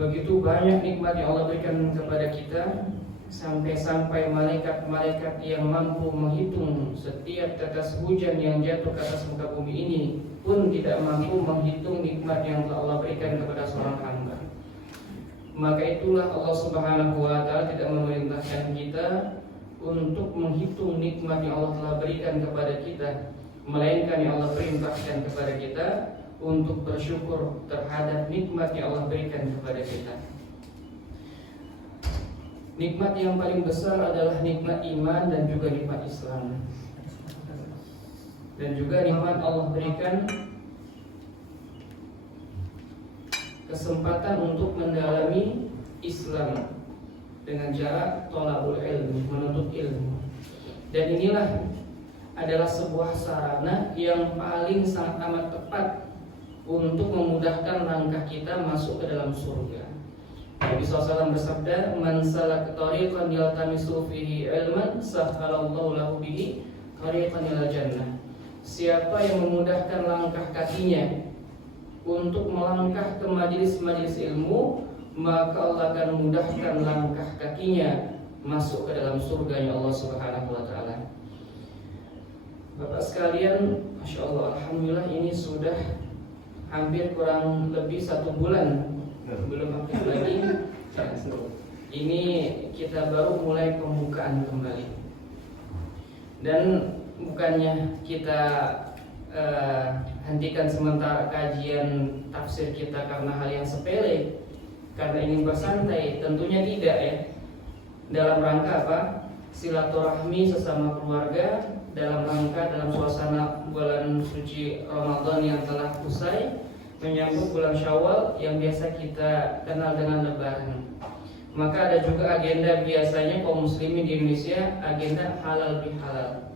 Begitu banyak nikmat yang Allah berikan kepada kita, sampai-sampai malaikat-malaikat yang mampu menghitung setiap tetes hujan yang jatuh ke atas muka bumi ini pun tidak mampu menghitung nikmat yang telah Allah berikan kepada seorang hamba. Maka itulah Allah Subhanahu wa Ta'ala tidak memerintahkan kita untuk menghitung nikmat yang Allah telah berikan kepada kita, melainkan yang Allah perintahkan kepada kita untuk bersyukur terhadap nikmat yang Allah berikan kepada kita. Nikmat yang paling besar adalah nikmat iman dan juga nikmat Islam. Dan juga nikmat Allah berikan kesempatan untuk mendalami Islam dengan cara thalabul ilmi, menuntut ilmu. Dan inilah adalah sebuah sarana yang paling sangat amat tepat untuk memudahkan langkah kita masuk ke dalam surga. Nabi SAW bersabda, "Man salaka tariqan yaltamisu fihi ilman, sahhalallahu lahu bihi tariqan ilal jannah." Siapa yang memudahkan langkah kakinya untuk melangkah ke majelis-majelis ilmu, maka Allah akan memudahkan langkah kakinya masuk ke dalam surganya Allah Subhanahu wa Ta'ala. Bapak sekalian, Masya Allah, Alhamdulillah ini sudah hampir kurang lebih 1 bulan belum aktif lagi. Ini kita baru mulai pembukaan kembali. Dan bukannya kita hentikan sementara kajian tafsir kita karena hal yang sepele, karena ingin bersantai, tentunya tidak ya. Dalam rangka apa? Silaturahmi sesama keluarga, dalam suasana bulan suci Ramadan yang telah usai, menyambut bulan Syawal yang biasa kita kenal dengan Lebaran. Maka ada juga agenda biasanya kaum muslimin di Indonesia, agenda halal bihalal.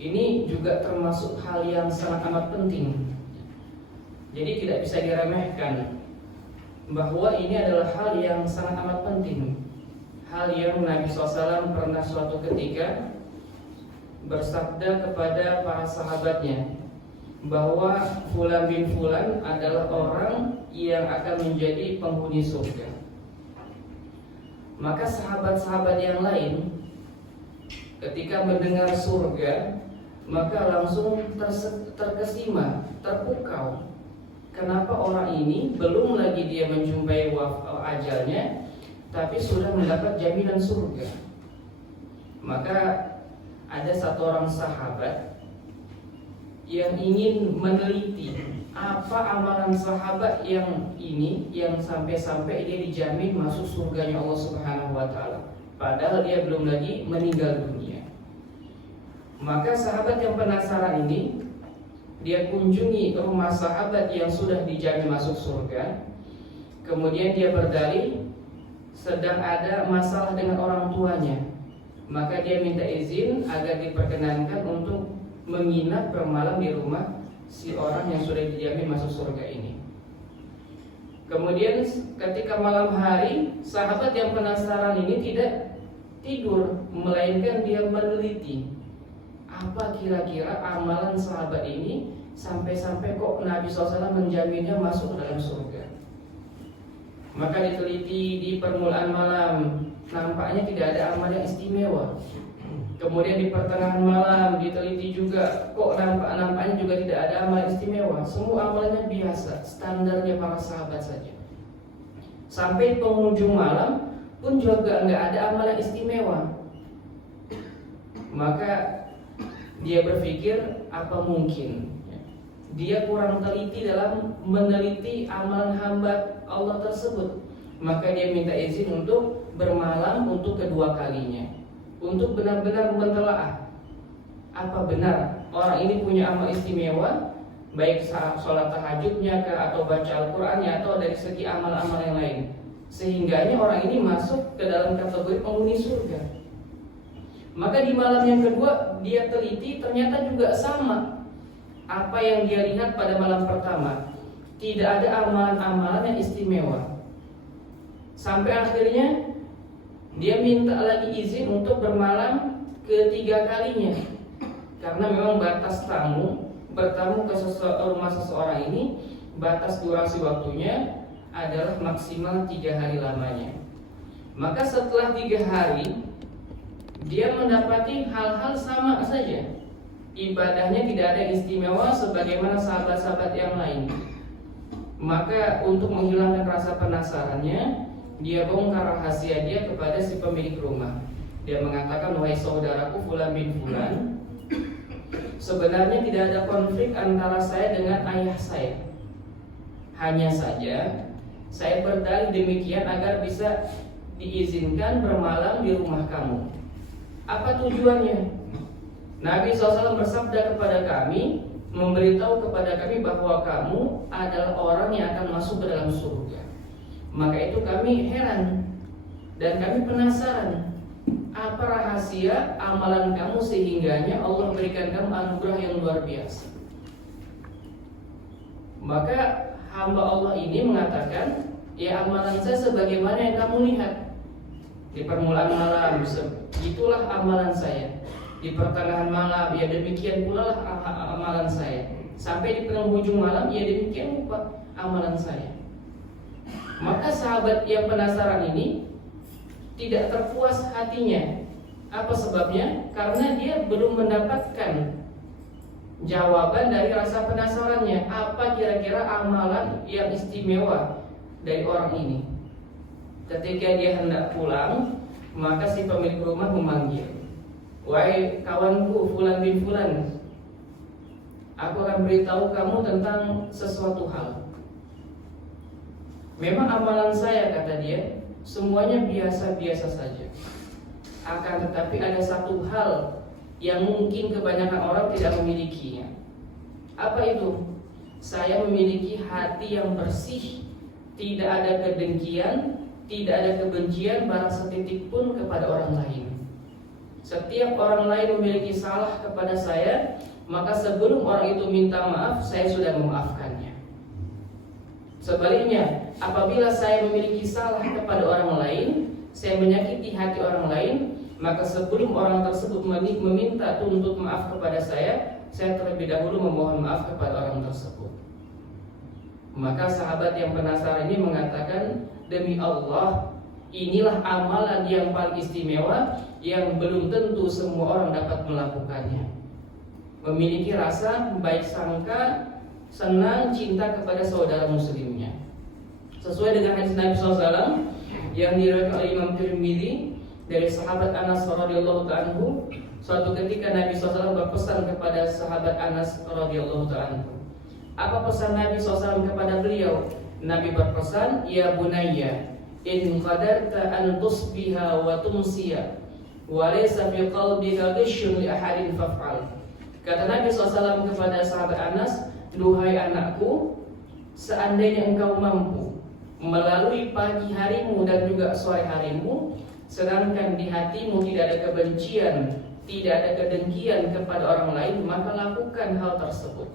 Ini juga termasuk hal yang sangat amat penting. Jadi tidak bisa diremehkan bahwa ini adalah hal yang sangat amat penting. Hal yang Nabi SAW pernah suatu ketika bersabda kepada para sahabatnya bahwa Fulan bin Fulan adalah orang yang akan menjadi penghuni surga. Maka sahabat-sahabat yang lain ketika mendengar surga, maka langsung terkesima, terpukau. Kenapa orang ini belum lagi dia menjumpai ajalnya, tapi sudah mendapat jaminan surga? Maka ada satu orang sahabat yang ingin meneliti apa amalan sahabat yang ini yang sampai-sampai dia dijamin masuk surganya Allah Subhanahu wa Ta'ala, padahal dia belum lagi meninggal dunia. Maka sahabat yang penasaran ini, dia kunjungi rumah sahabat yang sudah dijamin masuk surga. Kemudian dia berdalih sedang ada masalah dengan orang tuanya. Maka dia minta izin agar diperkenankan untuk menginap bermalam di rumah si orang yang sudah dijamin masuk surga ini. Kemudian ketika malam hari, sahabat yang penasaran ini tidak tidur, melainkan dia meneliti apa kira-kira amalan sahabat ini sampai-sampai kok Nabi SAW menjaminnya masuk ke dalam surga. Maka diteliti di permulaan malam, nampaknya tidak ada amal yang istimewa. Kemudian di pertengahan malam diteliti juga, kok nampaknya juga tidak ada amal istimewa. Semua amalnya biasa, standarnya para sahabat saja. Sampai penghujung malam pun juga nggak ada amal yang istimewa. Maka dia berpikir, apa mungkin dia kurang teliti dalam meneliti amalan hamba Allah tersebut. Maka dia minta izin untuk bermalam untuk kedua kalinya, untuk benar-benar mentelaah apa benar orang ini punya amal istimewa, baik sholat tahajudnya atau baca Al-Qurannya, atau dari segi amal-amal yang lain, sehingganya orang ini masuk ke dalam kategori penghuni surga. Maka di malam yang kedua dia teliti, ternyata juga sama apa yang dia lihat pada malam pertama. Tidak ada amalan-amalan yang istimewa. Sampai akhirnya dia minta lagi izin untuk bermalam ketiga kalinya, karena memang batas bertamu ke rumah seseorang ini, batas durasi waktunya adalah maksimal 3 hari lamanya. Maka setelah 3 hari dia mendapati hal-hal sama saja, ibadahnya tidak ada istimewa sebagaimana sahabat-sahabat yang lain. Maka untuk menghilangkan rasa penasarannya, dia bongkar rahasia dia kepada si pemilik rumah. Dia mengatakan, wahai saudaraku Fulan bin Fulan, sebenarnya tidak ada konflik antara saya dengan ayah saya. Hanya saja saya berdalih demikian agar bisa diizinkan bermalam di rumah kamu. Apa tujuannya? Nabi SAW bersabda kepada kami, memberitahu kepada kami bahwa kamu adalah orang yang akan masuk ke dalam surga. Maka itu kami heran dan kami penasaran, apa rahasia amalan kamu sehingganya Allah berikan kamu anugerah yang luar biasa. Maka hamba Allah ini mengatakan, ya amalan saya sebagaimana yang kamu lihat. Di permulaan malam, itulah amalan saya. Di pertengahan malam, ya demikian pula lah amalan saya. Sampai di penghujung malam, ya demikian pula amalan saya. Maka sahabat yang penasaran ini tidak terpuas hatinya. Apa sebabnya? Karena dia belum mendapatkan jawaban dari rasa penasarannya. Apa kira-kira amalan yang istimewa dari orang ini? Ketika dia hendak pulang, maka si pemilik rumah memanggil, wahai kawanku Fulan bin Fulan, aku akan beritahu kamu tentang sesuatu hal. Memang amalan saya, kata dia, semuanya biasa-biasa saja. Akan tetapi ada satu hal yang mungkin kebanyakan orang tidak memilikinya. Apa itu? Saya memiliki hati yang bersih, tidak ada kedengkian, tidak ada kebencian barang setitik pun kepada orang lain. Setiap orang lain memiliki salah kepada saya, maka sebelum orang itu minta maaf, saya sudah memaafkannya. Sebaliknya, apabila saya memiliki salah kepada orang lain, saya menyakiti hati orang lain, maka sebelum orang tersebut meminta tuntut maaf kepada saya terlebih dahulu memohon maaf kepada orang tersebut. Maka sahabat yang penasaran ini mengatakan, demi Allah, inilah amalan yang paling istimewa yang belum tentu semua orang dapat melakukannya. Memiliki rasa baik sangka, senang, cinta kepada saudara muslimnya. Sesuai dengan hadis Nabi SAW yang diriwayatkan oleh Imam Tirmidzi dari sahabat Anas radhiyallahu anhu, suatu ketika Nabi SAW berpesan kepada sahabat Anas radhiyallahu anhu. Apa pesan Nabi SAW kepada beliau? Nabi berpesan, ya bunayya, in qadarta an tusbiha wa tumsiya wa laysa fi qalbika ghishun li ahadin faf'al. Kata Nabi SAW kepada sahabat Anas, duhai anakku, seandainya engkau mampu melalui pagi harimu dan juga sore harimu, sedangkan di hatimu tidak ada kebencian, tidak ada kedengkian kepada orang lain, maka lakukan hal tersebut.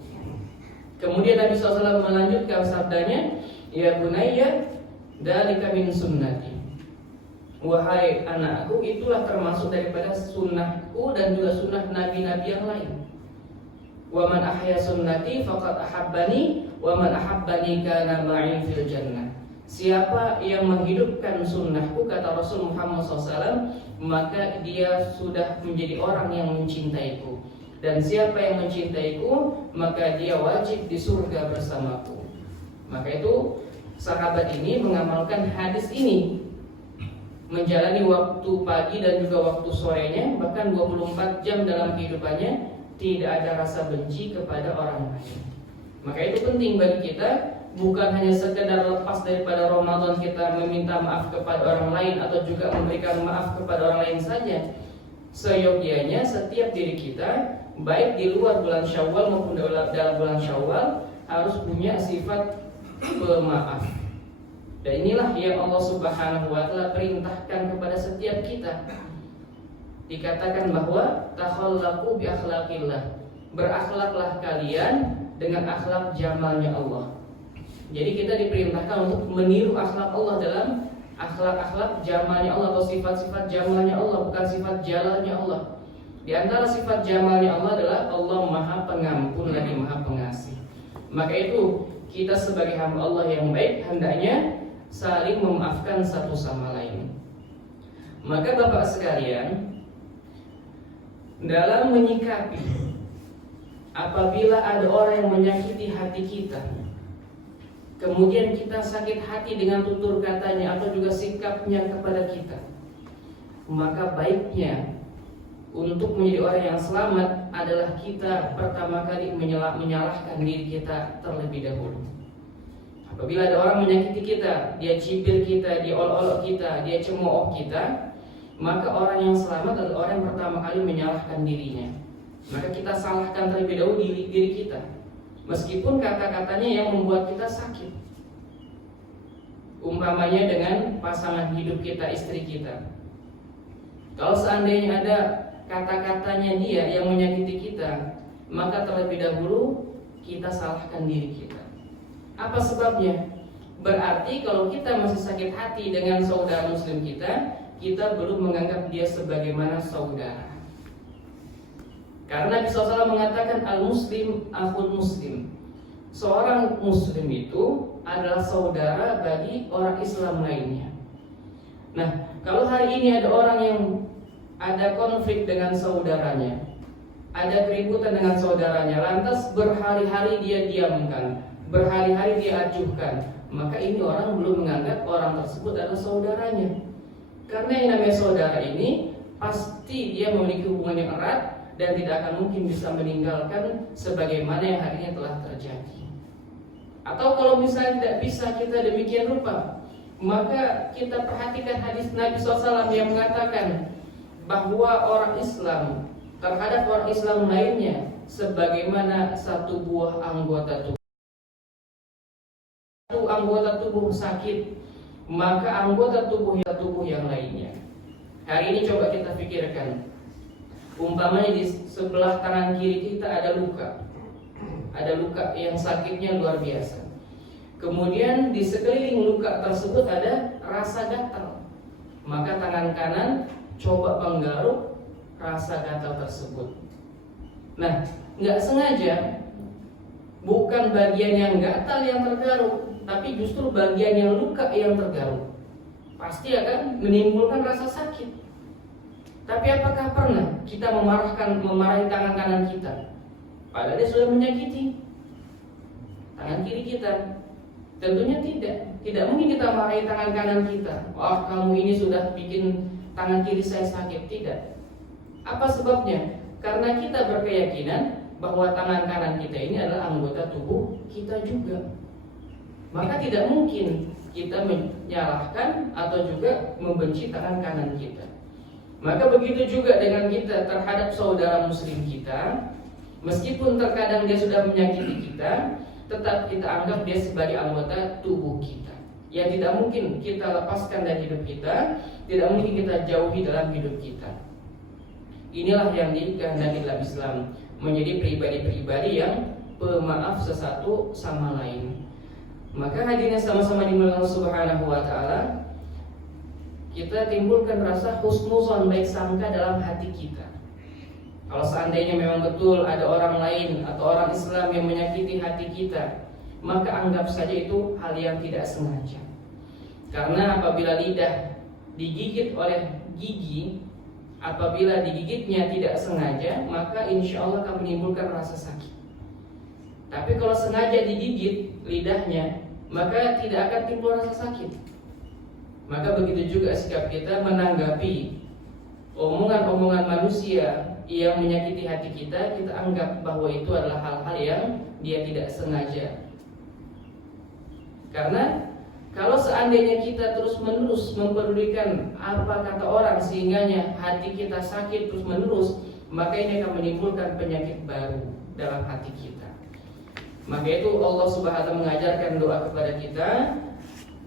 Kemudian Nabi SAW melanjutkan sabdanya, ya bunayya, dzalika min sunnati. Wahai anakku, itulah termasuk daripada sunnahku dan juga sunnah nabi-nabi yang lain. Wa man ahya sunnati faqad ahabbani wa man ahabbani kana ma'i fil jannah. Siapa yang menghidupkan sunnahku, kata Rasul Muhammad SAW, maka dia sudah menjadi orang yang mencintaiku. Dan siapa yang mencintaiku, maka dia wajib di surga bersamaku. Maka itu sahabat ini mengamalkan hadis ini, menjalani waktu pagi dan juga waktu sorenya, bahkan 24 jam dalam kehidupannya, tidak ada rasa benci kepada orang lain. Maka itu penting bagi kita, bukan hanya sekedar lepas daripada Ramadan kita meminta maaf kepada orang lain atau juga memberikan maaf kepada orang lain saja. Seyogianya setiap diri kita, baik di luar bulan Syawal maupun dalam bulan Syawal, harus punya sifat pemaaf. Dan inilah yang Allah Subhanahu wa Ta'ala perintahkan kepada setiap kita. Dikatakan bahwa takhallaqu bi akhlaqillah, berakhlaklah kalian dengan akhlak jamalnya Allah. Jadi kita diperintahkan untuk meniru akhlak Allah dalam akhlak-akhlak jamalnya Allah atau sifat-sifat jamalnya Allah, bukan sifat jalalnya Allah. Di antara sifat jamalnya Allah adalah Allah Maha Pengampun lagi Maha Pengasih. Maka itu kita sebagai hamba Allah yang baik hendaknya saling memaafkan satu sama lain. Maka Bapak sekalian, dalam menyikapi apabila ada orang yang menyakiti hati kita, kemudian kita sakit hati dengan tutur katanya atau juga sikapnya kepada kita, maka baiknya untuk menjadi orang yang selamat adalah kita pertama kali menyalahkan diri kita terlebih dahulu. Apabila ada orang menyakiti kita, dia cibir kita, dia olok-olok kita, dia cemooh kita, maka orang yang selamat adalah orang yang pertama kali menyalahkan dirinya. Maka kita salahkan terlebih dahulu diri kita, meskipun kata-katanya yang membuat kita sakit. Umpamanya dengan pasangan hidup kita, istri kita. Kalau seandainya ada kata-katanya dia yang menyakiti kita, maka terlebih dahulu kita salahkan diri kita. Apa sebabnya? Berarti kalau kita masih sakit hati dengan saudara muslim kita, kita belum menganggap dia sebagaimana saudara. Karena Nabi SAW mengatakan al-muslim akhul muslim. Seorang muslim itu adalah saudara bagi orang Islam lainnya. Nah, kalau hari ini ada orang yang ada konflik dengan saudaranya, ada keributan dengan saudaranya, lantas berhari-hari dia diamkan, berhari-hari dia acuhkan, maka ini orang belum menganggap orang tersebut adalah saudaranya. Karena yang namanya saudara ini pasti dia memiliki hubungan yang erat dan tidak akan mungkin bisa meninggalkan sebagaimana yang hari ini telah terjadi. Atau kalau misalnya tidak bisa kita demikian rupa, maka kita perhatikan hadis Nabi SAW yang mengatakan bahwa orang Islam terhadap orang Islam lainnya sebagaimana satu buah anggota tubuh. Satu anggota tubuh sakit, maka anggota tubuh yang lainnya. Hari ini coba kita pikirkan, umpamanya di sebelah tangan kiri kita ada luka yang sakitnya luar biasa. Kemudian di sekeliling luka tersebut ada rasa gatal, maka tangan kanan coba penggaruk rasa gatal tersebut. Nah, nggak sengaja, bukan bagian yang gatal yang tergaruk, tapi justru bagian yang luka yang tergaruk, pasti akan menimbulkan rasa sakit. Tapi apakah pernah kita memarahi tangan kanan kita, padahal dia sudah menyakiti tangan kiri kita? Tentunya tidak. Tidak mungkin kita marahi tangan kanan kita. Wah, kamu ini sudah bikin tangan kiri saya sakit. Tidak. Apa sebabnya? Karena kita berkeyakinan bahwa tangan kanan kita ini adalah anggota tubuh kita juga. Maka tidak mungkin kita menyalahkan atau juga membenci tangan kanan kita. Maka begitu juga dengan kita terhadap saudara muslim kita. Meskipun terkadang dia sudah menyakiti kita, tetap kita anggap dia sebagai anggota tubuh kita yang tidak mungkin kita lepaskan dari hidup kita, tidak mungkin kita jauhi dalam hidup kita. Inilah yang dikehendaki dalam Islam, menjadi pribadi-pribadi yang pemaaf sesatu sama lain. Maka hadirin sama-sama dimuliakan Allah Subhanahu wa taala, kita timbulkan rasa husnuzon, baik sangka dalam hati kita. Kalau seandainya memang betul ada orang lain atau orang Islam yang menyakiti hati kita, maka anggap saja itu hal yang tidak sengaja. Karena apabila lidah digigit oleh gigi, apabila digigitnya tidak sengaja, maka insya Allah akan menimbulkan rasa sakit. Tapi kalau sengaja digigit lidahnya, maka tidak akan timbul rasa sakit. Maka begitu juga sikap kita menanggapi omongan-omongan manusia yang menyakiti hati kita, kita anggap bahwa itu adalah hal-hal yang dia tidak sengaja. Karena kalau seandainya kita terus-menerus mempedulikan apa kata orang sehingganya hati kita sakit terus-menerus, maka ini akan menimbulkan penyakit baru dalam hati kita. Maka itu Allah Subhanahu wa taala mengajarkan doa kepada kita,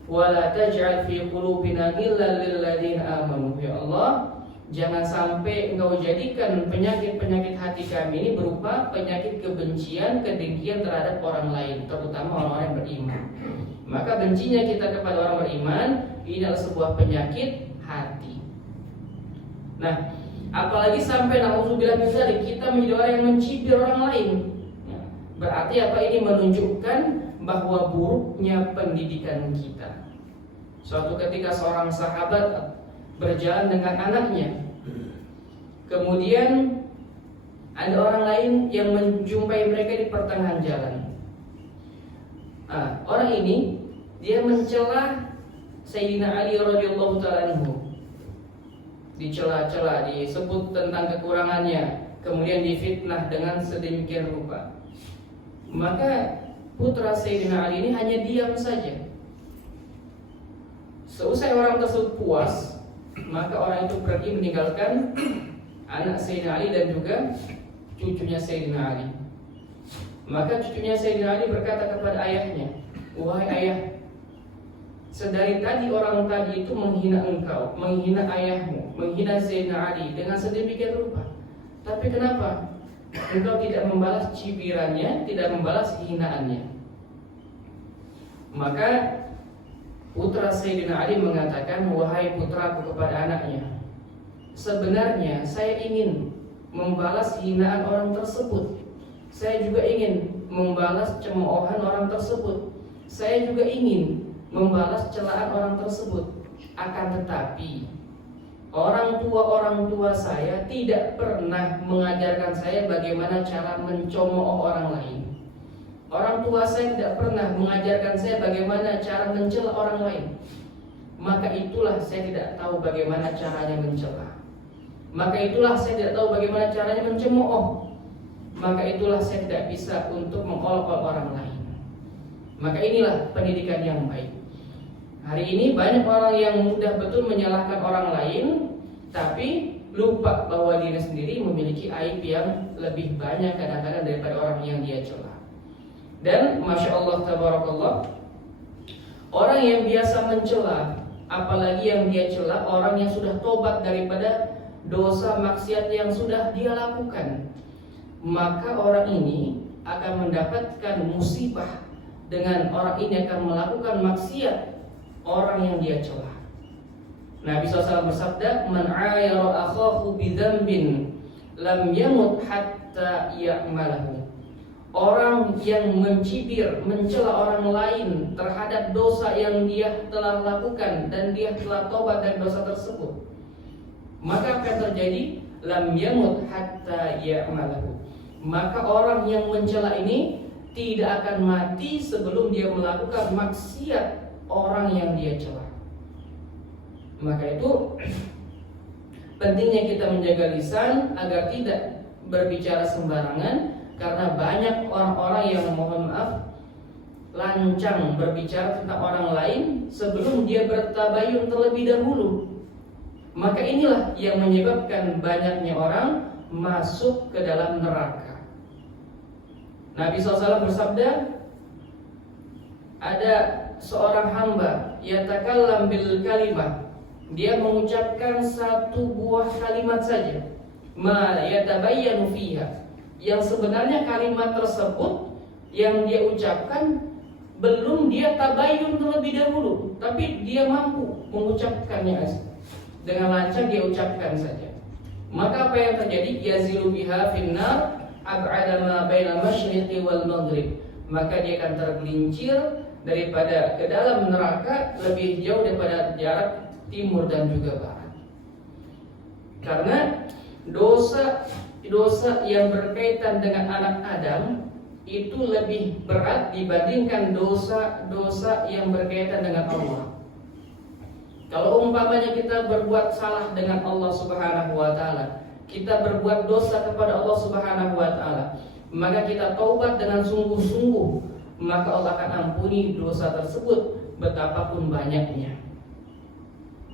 wala taj'al fi qulubina ghillan lil ladzina amanu. Ya Allah, jangan sampai Engkau jadikan penyakit-penyakit hati kami ini berupa penyakit kebencian, kedengkian terhadap orang lain, terutama orang-orang yang beriman. Maka bencinya kita kepada orang beriman ini adalah sebuah penyakit hati. Nah, apalagi sampai na'udzubillah min dzalik, kita menjadi orang yang mencibir orang lain. Berarti apa? Ini menunjukkan bahwa buruknya pendidikan kita. Suatu ketika seorang sahabat berjalan dengan anaknya, kemudian ada orang lain yang menjumpai mereka di pertengahan jalan. Orang ini dia mencela Sayyidina Ali radhiyallahu ta'ala anhu, dicela-cela, disebut tentang kekurangannya, kemudian difitnah dengan sedemikian rupa. Maka putra Sayyidina Ali ini hanya diam saja. Seusai orang tersebut puas, maka orang itu pergi meninggalkan anak Sayyidina Ali dan juga cucunya Sayyidina Ali. Maka cucunya Sayyidina Ali berkata kepada ayahnya, "Wahai ayah, sedari tadi orang tadi itu menghina engkau, menghina ayahmu, menghina Sayyidina Ali dengan sedemikian rupa. Tapi kenapa engkau tidak membalas cibirannya, tidak membalas hinaannya?" Maka putra Sayyidina Ali mengatakan, "Wahai putraku," kepada anaknya, "sebenarnya saya ingin membalas hinaan orang tersebut. Saya juga ingin membalas cemoohan orang tersebut. Saya juga ingin membalas celaan orang tersebut. Akan tetapi orang tua saya tidak pernah mengajarkan saya bagaimana cara mencemooh orang lain. Orang tua saya tidak pernah mengajarkan saya bagaimana cara mencela orang lain. Maka itulah saya tidak tahu bagaimana caranya mencela. Maka itulah saya tidak tahu bagaimana caranya mencemooh. Maka itulah saya tidak bisa untuk mengolok-olok orang lain." Maka inilah pendidikan yang baik. Hari ini banyak orang yang mudah betul menyalahkan orang lain, tapi lupa bahwa diri sendiri memiliki aib yang lebih banyak kadang-kadang daripada orang yang dia cela. Dan Masya Allah tabarakallah, orang yang biasa mencela, apalagi yang dia cela orang yang sudah tobat daripada dosa maksiat yang sudah dia lakukan, maka orang ini akan mendapatkan musibah dengan orang ini akan melakukan maksiat orang yang dia cela. Nabi SAW bersabda, "Man 'ayara akhahu bidzambin lam yamut hatta ya'malahu." Orang yang mencibir, mencela orang lain terhadap dosa yang dia telah lakukan dan dia telah tobat dari dosa tersebut, maka akan terjadi lam yamut hatta ya'malahu. Maka orang yang mencela ini tidak akan mati sebelum dia melakukan maksiat orang yang dia cela. Maka itu pentingnya kita menjaga lisan agar tidak berbicara sembarangan, karena banyak orang-orang yang, mohon maaf, lancang berbicara tentang orang lain sebelum dia bertabayun terlebih dahulu. Maka inilah yang menyebabkan banyaknya orang masuk ke dalam neraka. Nabi SAW bersabda, ada seorang hamba yatakallam bil kalimah, dia mengucapkan satu buah kalimat saja, ma yatabayyanu fiha, yang sebenarnya kalimat tersebut yang dia ucapkan belum dia tabayyun terlebih dahulu, tapi dia mampu mengucapkannya dengan lancar, dia ucapkan saja. Maka apa yang terjadi? Yazilu biha finnar ab'ada ma baina masyriqi wal maghrib. Maka dia akan tergelincir daripada ke dalam neraka lebih jauh daripada jarak timur dan juga barat. Karena dosa yang berkaitan dengan anak Adam itu lebih berat dibandingkan dosa-dosa yang berkaitan dengan Allah. Kalau umpamanya kita berbuat salah dengan Allah Subhanahu wa taala, kita berbuat dosa kepada Allah Subhanahu wa taala, maka kita taubat dengan sungguh-sungguh, maka Allah akan ampuni dosa tersebut betapapun banyaknya.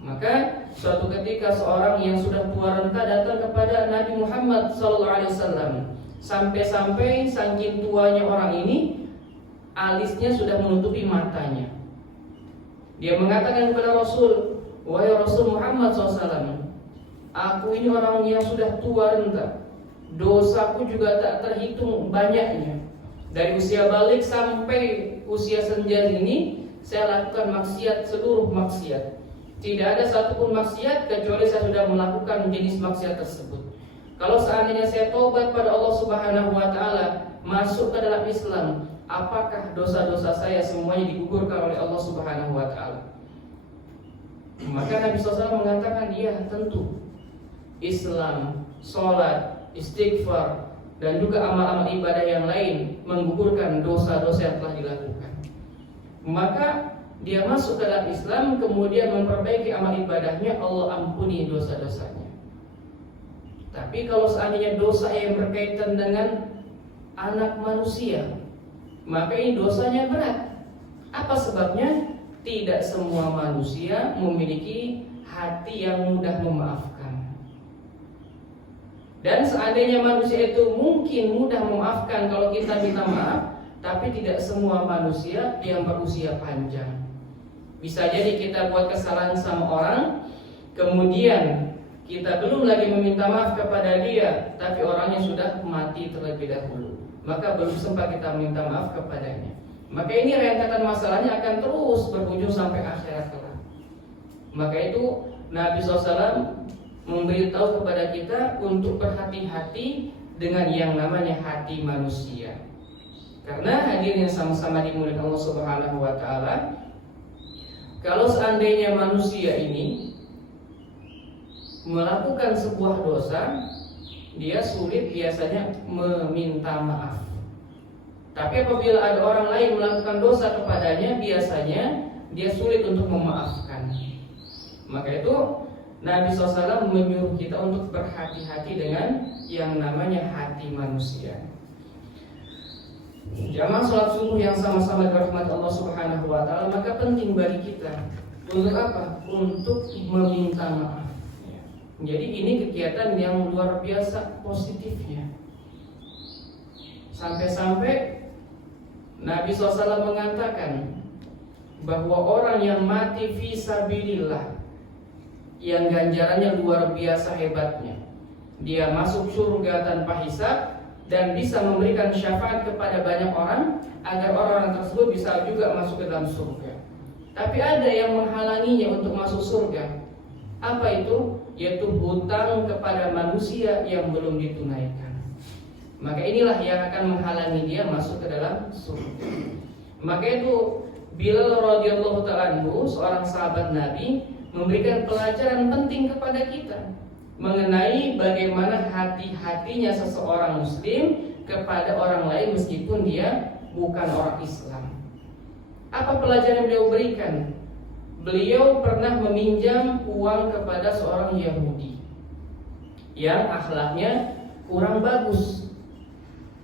Maka suatu ketika seorang yang sudah tua renta datang kepada Nabi Muhammad SAW, sampai-sampai saking tuanya orang ini, alisnya sudah menutupi matanya. Dia mengatakan kepada Rasul, "Wahai Rasul Muhammad SAW, aku ini orang yang sudah tua renta, dosaku juga tak terhitung banyaknya. Dari usia balik sampai usia senja ini, saya lakukan maksiat, seluruh maksiat. Tidak ada satupun maksiat kecuali saya sudah melakukan jenis maksiat tersebut. Kalau seandainya saya taubat pada Allah Subhanahu wa taala, masuk ke dalam Islam, apakah dosa-dosa saya semuanya digugurkan oleh Allah Subhanahu wa taala? Maka Nabi SAW mengatakan, iya tentu. Islam, sholat, istighfar, dan juga amal-amal ibadah yang lain menggugurkan dosa-dosa yang telah dilakukan. Maka dia masuk ke dalam Islam, kemudian memperbaiki amal ibadahnya, Allah ampuni dosa-dosanya. Tapi kalau seandainya dosa yang berkaitan dengan anak manusia, maka ini dosanya berat. Apa sebabnya? Tidak semua manusia memiliki hati yang mudah memaafkan. Dan seandainya manusia itu mungkin mudah memaafkan kalau kita minta maaf, tapi tidak semua manusia yang berusia panjang. Bisa jadi kita buat kesalahan sama orang, kemudian kita belum lagi meminta maaf kepada dia, tapi orangnya sudah mati terlebih dahulu, maka belum sempat kita minta maaf kepadanya. Maka ini rentetan masalahnya akan terus berujung sampai akhirat kelak. Maka itu Nabi SAW memberitahu kepada kita untuk berhati-hati dengan yang namanya hati manusia. Karena hadirin yang sama-sama dimuliakan Allah Subhanahu wa taala, kalau seandainya manusia ini melakukan sebuah dosa, dia sulit biasanya meminta maaf. Tapi apabila ada orang lain melakukan dosa kepadanya, biasanya dia sulit untuk memaafkan. Maka itu Nabi SAW menyuruh kita untuk berhati-hati dengan yang namanya hati manusia. Jamaah sholat subuh yang sama-sama dirahmati Allah Subhanahu wa taala, maka penting bagi kita untuk apa? Untuk meminta maaf. Jadi ini kegiatan yang luar biasa positifnya. Sampai-sampai Nabi SAW mengatakan bahwa orang yang mati fi sabilillah, yang ganjarannya luar biasa hebatnya, dia masuk surga tanpa hisab dan bisa memberikan syafaat kepada banyak orang agar orang-orang tersebut bisa juga masuk ke dalam surga. Tapi ada yang menghalanginya untuk masuk surga. Apa itu? Yaitu hutang kepada manusia yang belum ditunaikan. Maka inilah yang akan menghalangi dia masuk ke dalam surga. Maka itu Bilal radhiyallahu ta'ala anhu, seorang sahabat Nabi, memberikan pelajaran penting kepada kita mengenai bagaimana hati-hatinya seseorang muslim kepada orang lain meskipun dia bukan orang Islam. Apa pelajaran yang beliau berikan? Beliau pernah meminjam uang kepada seorang Yahudi yang akhlaknya kurang bagus,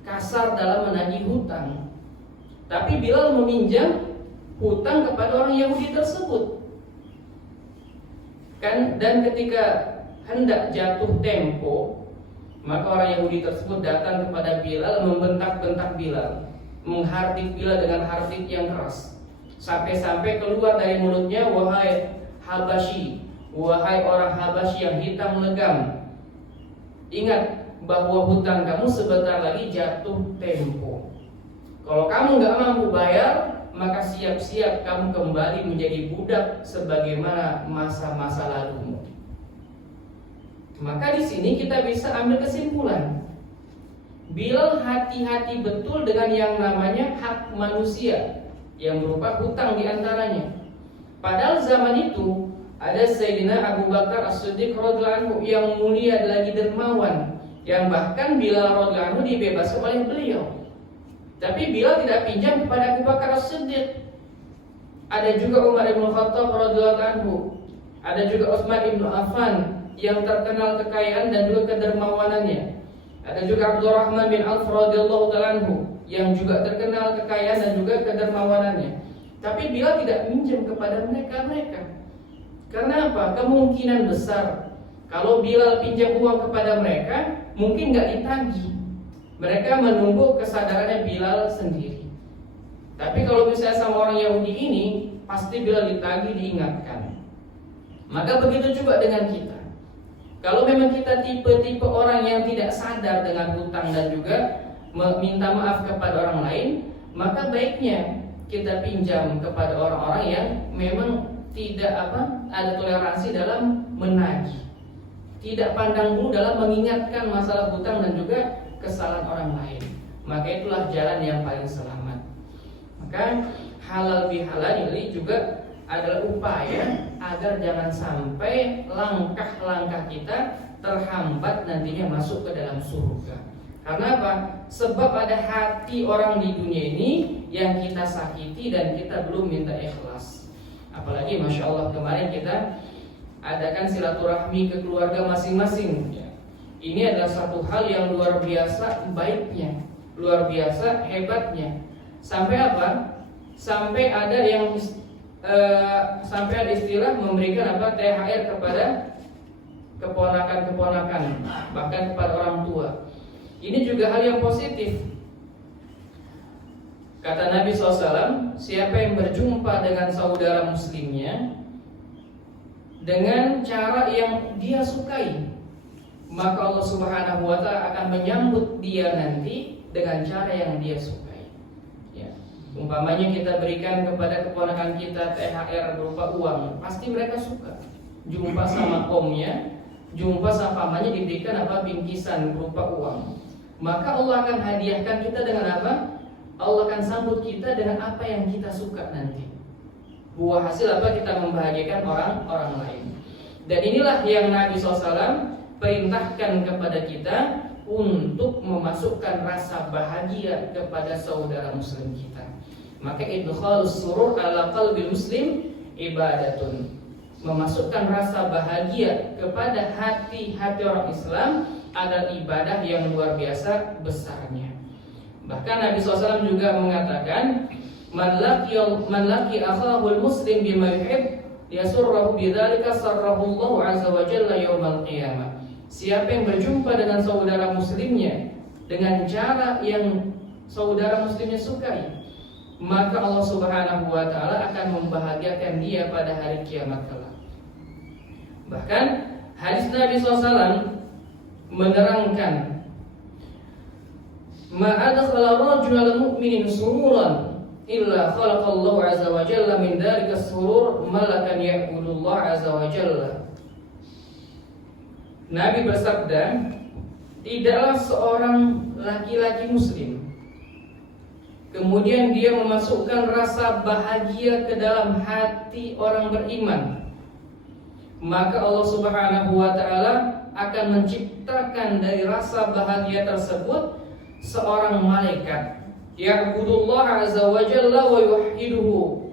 kasar dalam menagih hutang. Tapi Bilal meminjam hutang kepada orang Yahudi tersebut. Dan ketika hendak jatuh tempo, maka orang Yahudi tersebut datang kepada Bilal, membentak-bentak Bilal, menghardik Bilal dengan hardik yang keras. Sampai-sampai keluar dari mulutnya, wahai Habasyi, wahai orang Habasyi yang hitam legam, ingat bahwa hutang kamu sebentar lagi jatuh tempo. Kalau kamu gak mampu bayar, maka siap-siap kamu kembali menjadi budak sebagaimana masa-masa lalumu. Maka di sini kita bisa ambil kesimpulan, Bilal hati-hati betul dengan yang namanya hak manusia yang berupa hutang diantaranya. Padahal zaman itu ada Sayyidina Abu Bakar As-Siddiq radhiyallahu anhu yang mulia lagi dermawan, yang bahkan Bilal radhiyallahu anhu dibebaskan oleh beliau. Tapi Bilal tidak pinjam kepada Abu Bakar As-Siddiq. Ada juga Umar ibn Khattab radhiyallahu anhu, ada juga Utsman ibn Affan yang terkenal kekayaan dan juga kedermawanannya. Ada juga Abdurrahman bin Auf radhiyallahu anhu yang juga terkenal kekayaan dan juga kedermawanannya. Tapi Bilal tidak minjam kepada mereka. Karena apa? Kemungkinan besar kalau Bilal pinjam uang kepada mereka, mungkin gak ditagih. Mereka menunggu kesadarannya Bilal sendiri. Tapi kalau misalnya sama orang Yahudi ini, pasti Bilal ditagih, diingatkan. Maka begitu juga dengan kita. Kalau memang kita tipe-tipe orang yang tidak sadar dengan hutang dan juga meminta maaf kepada orang lain, maka baiknya kita pinjam kepada orang-orang yang memang tidak ada toleransi dalam menagih, tidak pandang bulu dalam mengingatkan masalah hutang dan juga kesalahan orang lain. Maka itulah jalan yang paling selamat. Maka halal bihalal ini juga adalah upaya agar jangan sampai langkah-langkah kita terhambat nantinya masuk ke dalam surga. Karena apa? Sebab ada hati orang di dunia ini yang kita sakiti dan kita belum minta ikhlas. Apalagi Masya Allah kemarin kita adakan silaturahmi ke keluarga masing-masing. Ini adalah satu hal yang luar biasa baiknya, luar biasa hebatnya. Sampai apa? Sampai ada yang sampai ada istilah memberikan apa THR kepada keponakan-keponakan, bahkan kepada orang tua. Ini juga hal yang positif. Kata Nabi SAW, siapa yang berjumpa dengan saudara muslimnya dengan cara yang dia sukai, maka Allah Subhanahu wa Ta'ala akan menyambut dia nanti dengan cara yang dia sukai. Ya. Umpamanya kita berikan kepada keponakan kita THR berupa uang, pasti mereka suka. Jumpa sama omnya, jumpa sama pamannya diberikan apa bingkisan berupa uang. Maka Allah akan hadiahkan kita dengan apa? Allah akan sambut kita dengan apa yang kita suka nanti. Buah hasil apa? Kita membahagiakan orang lain. Dan inilah yang Nabi SAW perintahkan kepada kita untuk memasukkan rasa bahagia kepada saudara muslim kita. Maka idkhalus surur ala qalbil muslim ibadatun. Memasukkan rasa bahagia kepada hati-hati orang Islam adalah ibadah yang luar biasa besarnya. Bahkan Nabi SAW juga mengatakan, man laki akhahul muslim bima yuhib yasurrahu bidzalika sarrahu Allah azza wa jalla yaumal qiyamah. Siapa yang berjumpa dengan saudara muslimnya dengan cara yang saudara muslimnya sukai, maka Allah Subhanahu wa Ta'ala akan membahagiakan dia pada hari kiamat kelak. Bahkan hadis Nabi SAW menerangkan, ma adkhala rajulan mu'minin sururan illa khalaqallahu azza wa jalla min dzalika surur malakan ya'budullah azza wa jalla. Nabi bersabda, tidaklah seorang laki-laki muslim kemudian dia memasukkan rasa bahagia ke dalam hati orang beriman, maka Allah Subhanahu wa Ta'ala akan menciptakan dari rasa bahagia tersebut seorang malaikat ya'budullah azza wa jalla wa yuwahhiduhu,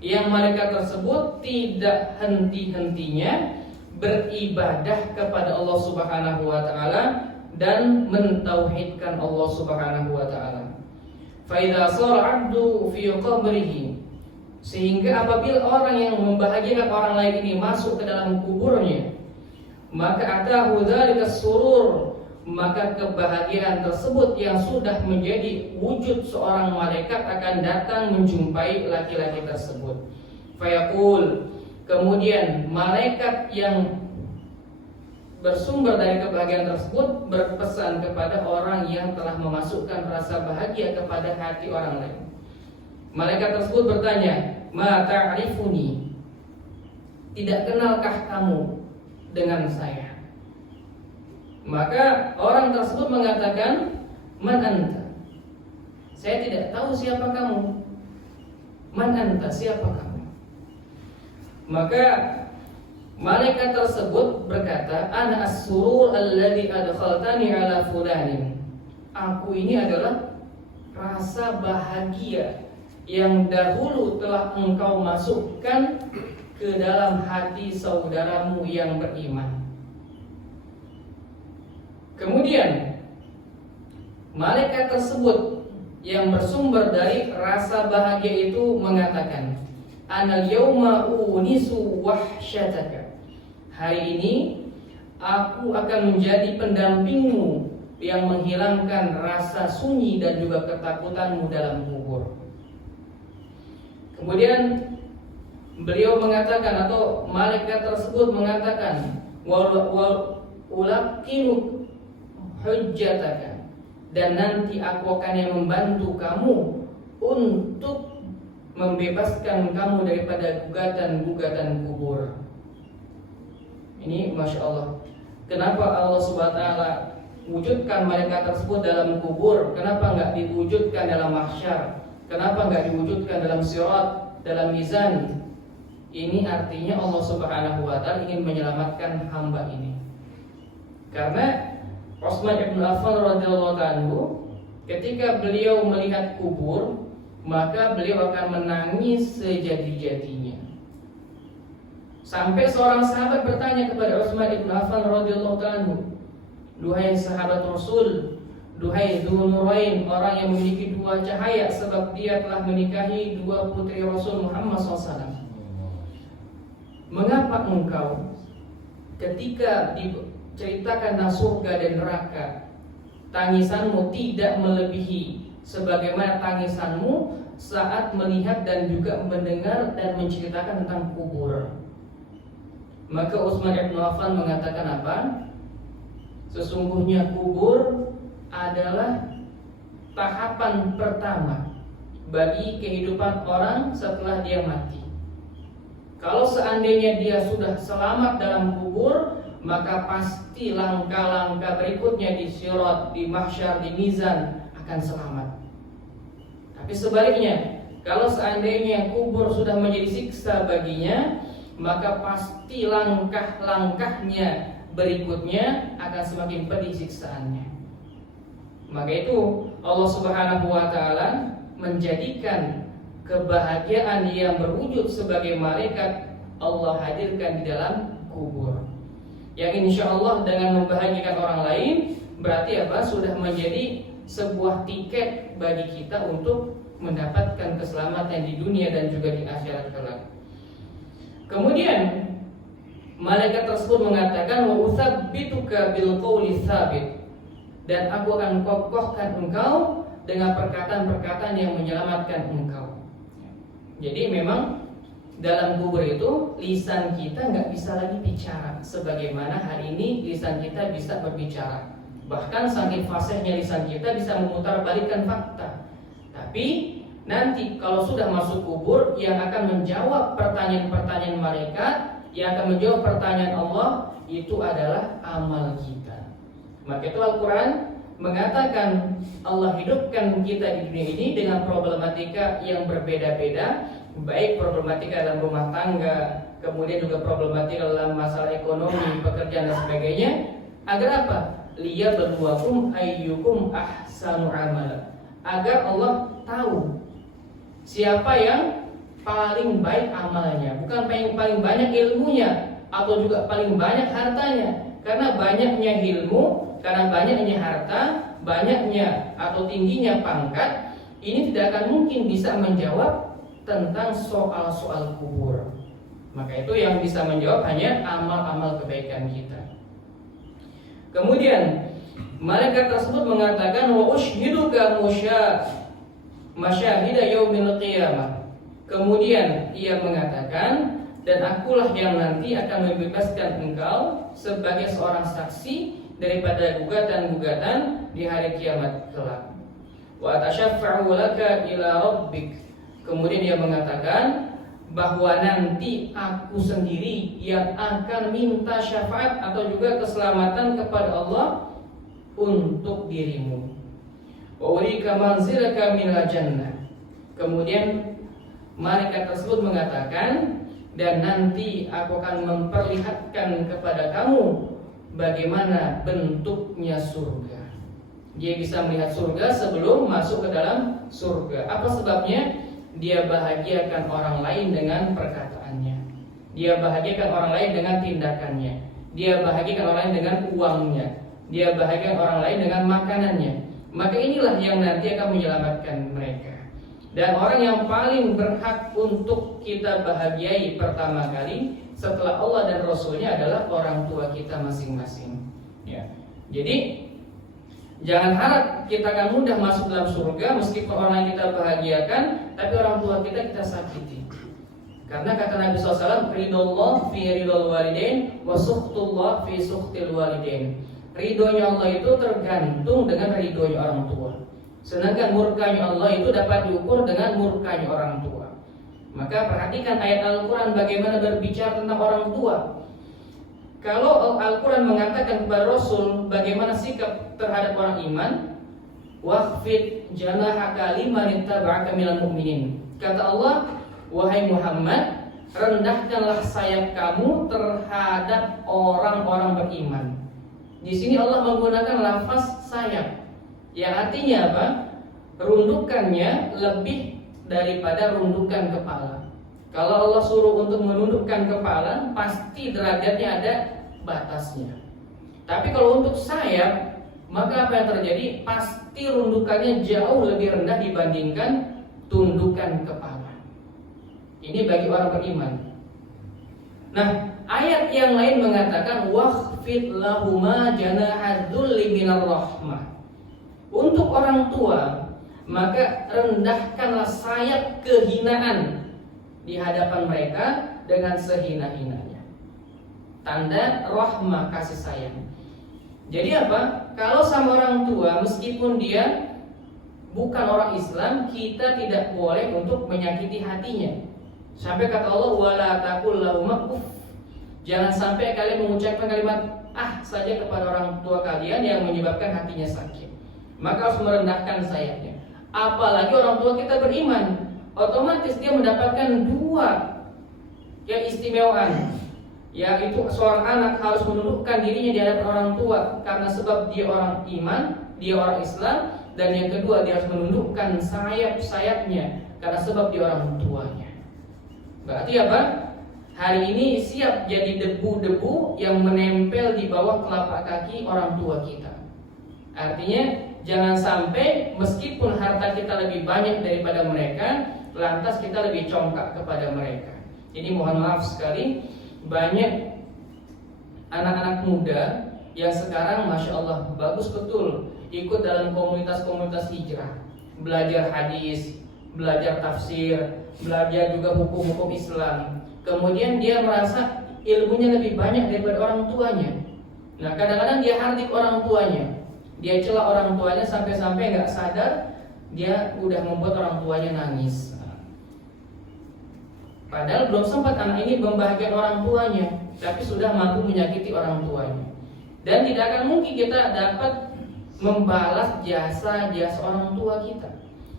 yang malaikat tersebut tidak henti-hentinya beribadah kepada Allah Subhanahu wa Ta'ala dan mentauhidkan Allah Subhanahu wa Ta'ala. Fa idza shara 'abdu fi qabrihi, sehingga apabila orang yang membahagiakan orang lain ini masuk ke dalam kuburnya, maka atahu dzalika surur, maka kebahagiaan tersebut yang sudah menjadi wujud seorang malaikat akan datang menjumpai laki-laki tersebut. Fayaqul, kemudian malaikat yang bersumber dari kebahagiaan tersebut berpesan kepada orang yang telah memasukkan rasa bahagia kepada hati orang lain. Malaikat tersebut bertanya, ma ta'rifuni, tidak kenalkah kamu dengan saya? Maka orang tersebut mengatakan, man anta, saya tidak tahu siapa kamu. Man anta, siapa kamu? Maka malaikat tersebut berkata, ana as-surur alladhi adkhaltani ala fulanin, aku ini adalah rasa bahagia yang dahulu telah engkau masukkan ke dalam hati saudaramu yang beriman. Kemudian malaikat tersebut yang bersumber dari rasa bahagia itu mengatakan, anal yauma unisu wahsyataka, hari ini aku akan menjadi pendampingmu yang menghilangkan rasa sunyi dan juga ketakutanmu dalam kubur. Kemudian beliau mengatakan, atau malaikat tersebut mengatakan, ulaqinu hujjataka, dan nanti aku akan yang membantu kamu untuk membebaskan kamu daripada gugatan-gugatan kubur. Ini Masya Allah, kenapa Allah SWT wujudkan malaikat tersebut dalam kubur? Kenapa enggak diwujudkan dalam mahsyar? Kenapa nggak diwujudkan dalam sirat, dalam mizan? Ini artinya Allah Subhanahu wa Ta'ala ingin menyelamatkan hamba ini. Karena Utsman bin Affan radhiyallahu anhu, ketika beliau melihat kubur, maka beliau akan menangis sejadi-jadinya. Sampai seorang sahabat bertanya kepada Utsman bin Affan radhiyallahu anhu, "Duhai sahabat Rasul, duhai Dzunurain, orang yang memiliki dua cahaya, sebab dia telah menikahi dua putri Rasul Muhammad SAW. Mengapa engkau ketika diceritakan tentang surga dan neraka, tangisanmu tidak melebihi sebagaimana tangisanmu saat melihat dan juga mendengar dan menceritakan tentang kubur?" Maka Utsman bin Affan mengatakan apa? Sesungguhnya kubur adalah tahapan pertama bagi kehidupan orang setelah dia mati. Kalau seandainya dia sudah selamat dalam kubur, maka pasti langkah-langkah berikutnya di sirat, di mahsyar, di mizan akan selamat. Tapi sebaliknya, kalau seandainya kubur sudah menjadi siksa baginya, maka pasti langkah-langkahnya berikutnya akan semakin pedih siksaannya. Maka itu Allah Subhanahu wa Ta'ala menjadikan kebahagiaan yang berwujud sebagai malaikat Allah hadirkan di dalam kubur, yang insya Allah dengan membahagiakan orang lain berarti apa? Sudah menjadi sebuah tiket bagi kita untuk mendapatkan keselamatan di dunia dan juga di akhirat kelak. Kemudian malaikat tersebut mengatakan, "Wa utsabbituka bil qawli tsabit," dan aku akan kokohkan engkau dengan perkataan-perkataan yang menyelamatkan engkau. Jadi memang dalam kubur itu lisan kita nggak bisa lagi bicara sebagaimana hari ini lisan kita bisa berbicara. Bahkan saking fasihnya lisan kita bisa memutarbalikkan fakta. Tapi nanti kalau sudah masuk kubur, yang akan menjawab pertanyaan-pertanyaan malaikat, yang akan menjawab pertanyaan Allah, itu adalah amal kita. Maka itu Al-Quran mengatakan Allah hidupkan kita di dunia ini dengan problematika yang berbeda-beda, baik problematika dalam rumah tangga, kemudian juga problematika dalam masalah ekonomi, pekerjaan dan sebagainya. Agar apa? Liyabluwakum ayyukum ahsanu amala. Agar Allah tahu siapa yang paling baik amalnya, bukan paling banyak ilmunya atau juga paling banyak hartanya. Karena banyaknya ilmu, karena banyaknya harta, banyaknya atau tingginya pangkat, ini tidak akan mungkin bisa menjawab tentang soal-soal kubur. Maka itu yang bisa menjawab hanya amal-amal kebaikan kita. Kemudian malaikat tersebut mengatakan, "Wa ushhiduka masyahida yaumil qiyamah." Kemudian ia mengatakan, "Dan akulah yang nanti akan membebaskan engkau sebagai seorang saksi daripada gugatan-gugatan di hari kiamat kelak. Wa atasyaffa'u laka ila rabbik." Kemudian dia mengatakan bahwa nanti aku sendiri yang akan minta syafaat atau juga keselamatan kepada Allah untuk dirimu. Wa urika manzilaka minal jannah. Kemudian malaikat tersebut mengatakan, dan nanti aku akan memperlihatkan kepada kamu bagaimana bentuknya surga. Dia bisa melihat surga sebelum masuk ke dalam surga. Apa sebabnya? Dia bahagiakan orang lain dengan perkataannya, dia bahagiakan orang lain dengan tindakannya, dia bahagiakan orang lain dengan uangnya, dia bahagiakan orang lain dengan makanannya. Maka inilah yang nanti akan menyelamatkan mereka. Dan orang yang paling berhak untuk kita bahagiai pertama kali setelah Allah dan Rasulnya adalah orang tua kita masing-masing. Ya. Jadi jangan harap kita akan mudah masuk dalam surga meskipun orang yang kita bahagiakan, tapi orang tua kita sakiti. Karena kata Nabi SAW, "Ridullah fi ridul walidain, wa sukhtullah fi sukhtil walidain." Ridhonya Allah itu tergantung dengan ridhonya orang tua. Sedangkan murkanya Allah itu dapat diukur dengan murkanya orang tua. Maka perhatikan ayat Al-Quran bagaimana berbicara tentang orang tua. Kalau Al-Quran mengatakan kepada Rasul bagaimana sikap terhadap orang iman, Wakhfid janahaka liman ittaba'aka minal mu'minin. Kata Allah, wahai Muhammad, rendahkanlah sayap kamu terhadap orang-orang beriman. Di sini Allah menggunakan lafaz sayap, yang artinya apa? Rundukannya lebih daripada rundukan kepala. Kalau Allah suruh untuk menundukkan kepala, pasti derajatnya ada batasnya. Tapi kalau untuk sayap, maka apa yang terjadi? Pasti rundukannya jauh lebih rendah dibandingkan tundukan kepala. Ini bagi orang beriman. Nah, ayat yang lain mengatakan wakhfid lahuma janahadzulli minar rahmah. Untuk orang tua, maka rendahkanlah sayap kehinaan di hadapan mereka dengan sehina-hinanya. Tanda rahmah, kasih sayang. Jadi apa? Kalau sama orang tua, meskipun dia bukan orang Islam, kita tidak boleh untuk menyakiti hatinya. Sampai kata Allah, wala taqul lahuma uff. Jangan sampai kalian mengucapkan kalimat saja kepada orang tua kalian yang menyebabkan hatinya sakit. Maka harus merendahkan sayapnya. Apalagi orang tua kita beriman, otomatis dia mendapatkan dua keistimewaan, yaitu seorang anak harus menundukkan dirinya di hadapan orang tua karena sebab dia orang iman, dia orang Islam. Dan yang kedua, dia harus menundukkan sayap-sayapnya karena sebab dia orang tuanya. Berarti apa? Hari ini siap jadi debu-debu yang menempel di bawah telapak kaki orang tua kita. Artinya jangan sampai meskipun harta kita lebih banyak daripada mereka, lantas kita lebih congkak kepada mereka. Jadi mohon maaf sekali, banyak anak-anak muda yang sekarang Masya Allah bagus betul ikut dalam komunitas-komunitas hijrah, belajar hadis, belajar tafsir, belajar juga hukum-hukum Islam. Kemudian dia merasa ilmunya lebih banyak daripada orang tuanya. Nah, kadang-kadang dia hardik orang tuanya, dia cela orang tuanya sampai-sampai nggak sadar dia udah membuat orang tuanya nangis. Padahal belum sempat anak ini membahagiakan orang tuanya, tapi sudah mampu menyakiti orang tuanya. Dan tidak akan mungkin kita dapat membalas jasa-jasa orang tua kita.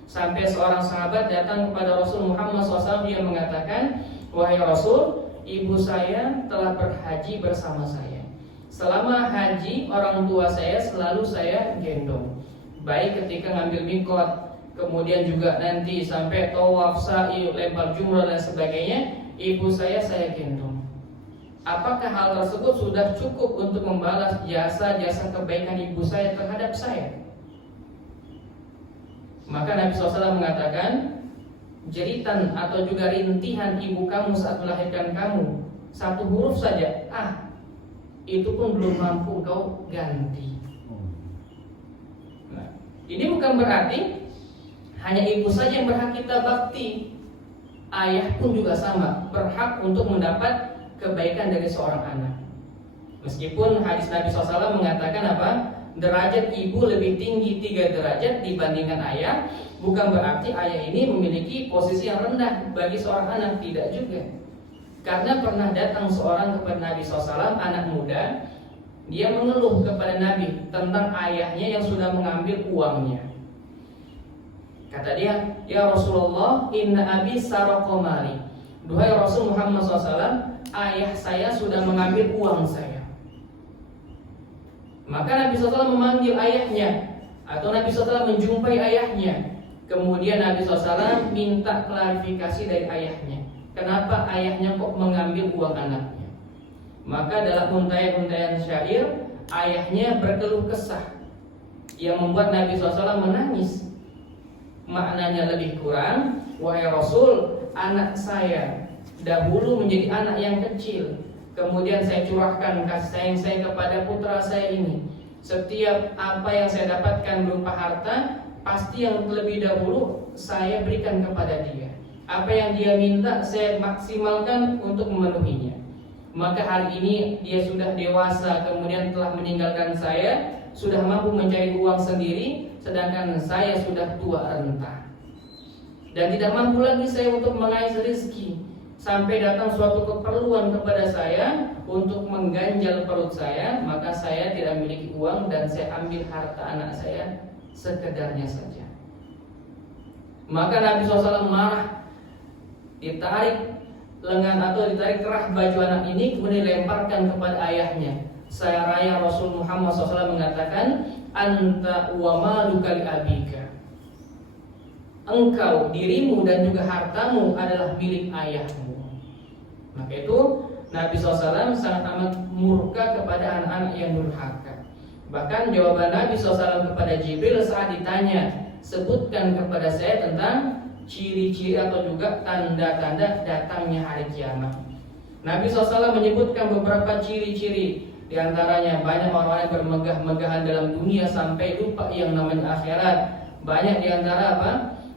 Sampai seorang sahabat datang kepada Rasul Muhammad SAW, dia mengatakan, wahai Rasul, ibu saya telah berhaji bersama saya. Selama haji, orang tua saya selalu saya gendong, baik ketika ngambil mikot, kemudian juga nanti sampai tawaf, sa'i, lempar jumrah dan sebagainya, ibu saya gendong. Apakah hal tersebut sudah cukup untuk membalas jasa-jasa kebaikan ibu saya terhadap saya? Maka Nabi SAW mengatakan, jeritan atau juga rintihan ibu kamu saat melahirkan kamu, satu huruf saja, itu pun belum mampu kau ganti. Nah, ini bukan berarti hanya ibu saja yang berhak kita bakti. Ayah pun juga sama, berhak untuk mendapat kebaikan dari seorang anak. Meskipun hadis Nabi SAW mengatakan apa? Derajat ibu lebih tinggi 3 derajat dibandingkan ayah, bukan berarti ayah ini memiliki posisi yang rendah bagi seorang anak, tidak juga. Karena pernah datang seorang kepada Nabi SAW, anak muda, dia mengeluh kepada Nabi tentang ayahnya yang sudah mengambil uangnya. Kata dia, ya Rasulullah, inna abi saroko mali. Duhai Rasul Muhammad SAW, ayah saya sudah mengambil uang saya. Maka Nabi SAW memanggil ayahnya, atau Nabi SAW menjumpai ayahnya. Kemudian Nabi SAW minta klarifikasi dari ayahnya, kenapa ayahnya kok mengambil uang anaknya. Maka dalam untayan-untayan syair, ayahnya berkeluh kesah yang membuat Nabi SAW menangis. Maknanya lebih kurang, wahai Rasul, anak saya dahulu menjadi anak yang kecil, kemudian saya curahkan kasih sayang saya kepada putra saya ini. Setiap apa yang saya dapatkan berupa harta, pasti yang lebih dahulu saya berikan kepada dia. Apa yang dia minta, saya maksimalkan untuk memenuhinya. Maka hari ini dia sudah dewasa, kemudian telah meninggalkan saya, sudah mampu mencari uang sendiri, sedangkan saya sudah tua renta. Dan tidak mampu lagi saya untuk mengais rezeki. Sampai datang suatu keperluan kepada saya untuk mengganjal perut saya, maka saya tidak memiliki uang dan saya ambil harta anak saya sekedarnya saja. Maka Nabi SAW marah, ditarik lengan atau ditarik kerah baju anak ini, kemudian dilemparkan kepada ayahnya. Saya raya Rasul Muhammad SAW mengatakan, anta wa maluka li abika. Engkau, dirimu dan juga hartamu adalah milik ayahmu. Maka itu Nabi SAW sangat amat murka kepada anak-anak yang durhaka. Bahkan jawaban Nabi SAW kepada Jibril saat ditanya, sebutkan kepada saya tentang ciri-ciri atau juga tanda-tanda datangnya hari kiamat. Nabi SAW menyebutkan beberapa ciri-ciri. Di antaranya banyak orang-orang yang bermegah-megahan dalam dunia sampai lupa yang namanya akhirat. Banyak di antara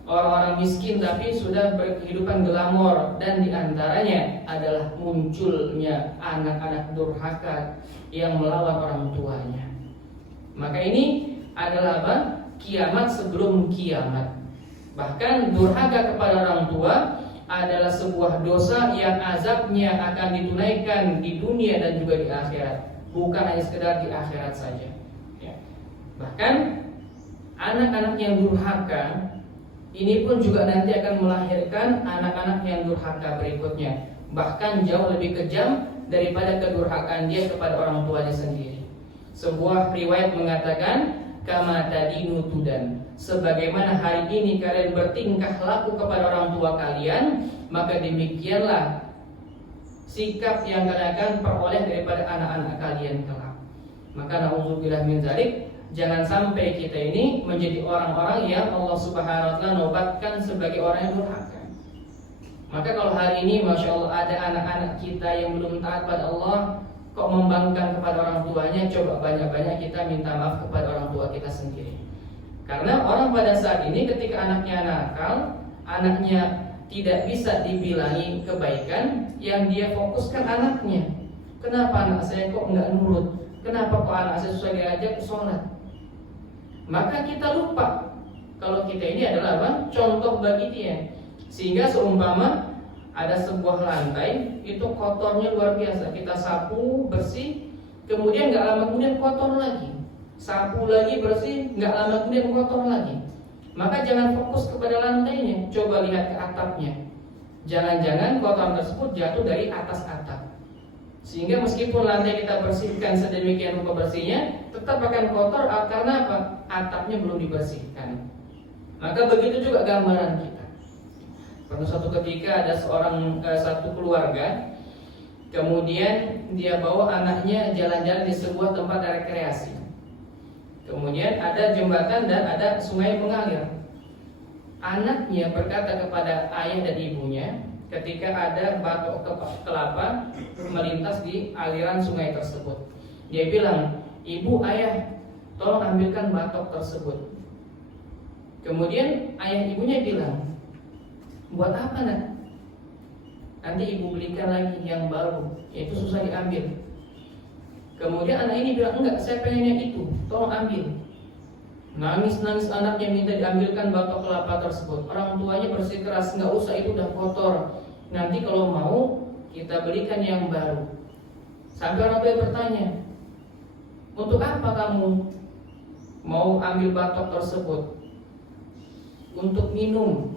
orang-orang miskin tapi sudah berkehidupan glamor. Dan di antaranya adalah munculnya anak-anak durhaka yang melawan orang tuanya. Maka ini adalah kiamat sebelum kiamat. Bahkan durhaka kepada orang tua adalah sebuah dosa yang azabnya akan ditunaikan di dunia dan juga di akhirat, bukan hanya sekedar di akhirat saja. Ya. Bahkan anak-anak yang durhaka ini pun juga nanti akan melahirkan anak-anak yang durhaka berikutnya, bahkan jauh lebih kejam daripada kedurhakaan dia kepada orang tuanya sendiri. Sebuah riwayat mengatakan, kama tadinu tudan, sebagaimana hari ini kalian bertingkah laku kepada orang tua kalian, maka demikianlah sikap yang kalian akan peroleh daripada anak-anak kalian kelak. Maka na'udzubillah min dzalik, jangan sampai kita ini menjadi orang-orang yang Allah Subhanahu wa taala nobatkan sebagai orang yang durhaka. Maka kalau hari ini Masya Allah ada anak-anak kita yang belum taat pada Allah, kok membangkang kepada orang tuanya, coba banyak-banyak kita minta maaf kepada orang tua kita sendiri. Karena orang pada saat ini ketika anaknya nakal, anaknya tidak bisa dibilangi kebaikan, yang dia fokuskan anaknya. Kenapa anak saya kok nggak nurut? Kenapa kok anak saya susah diajak sholat? Maka kita lupa kalau kita ini adalah contoh bagi dia. Sehingga seumpama ada sebuah lantai itu kotornya luar biasa, kita sapu bersih, kemudian nggak lama kemudian kotor lagi, sapu lagi bersih, nggak lama kemudian kotor lagi. Maka jangan fokus kepada lantainya, coba lihat ke atapnya. Jangan-jangan kotoran tersebut jatuh dari atas atap, sehingga meskipun lantai kita bersihkan sedemikian rupa bersihnya, tetap akan kotor karena apa? Atapnya belum dibersihkan. Maka begitu juga gambaran kita. Pada suatu ketika ada satu keluarga, kemudian dia bawa anaknya jalan-jalan di sebuah tempat rekreasi. Kemudian ada jembatan dan ada sungai mengalir. Anaknya berkata kepada ayah dan ibunya ketika ada batok kelapa melintas di aliran sungai tersebut. Dia bilang, ibu, ayah, tolong ambilkan batok tersebut. Kemudian ayah ibunya bilang, buat apa nak? Nanti ibu belikan lagi yang baru, itu susah diambil. Kemudian anak ini bilang, enggak, saya pengennya itu, tolong ambil. Nangis-nangis anaknya minta diambilkan batok kelapa tersebut. Orang tuanya bersikeras, enggak usah, itu udah kotor, nanti kalau mau kita belikan yang baru. Sampai orang tua bertanya, untuk apa kamu mau ambil batok tersebut? Untuk minum.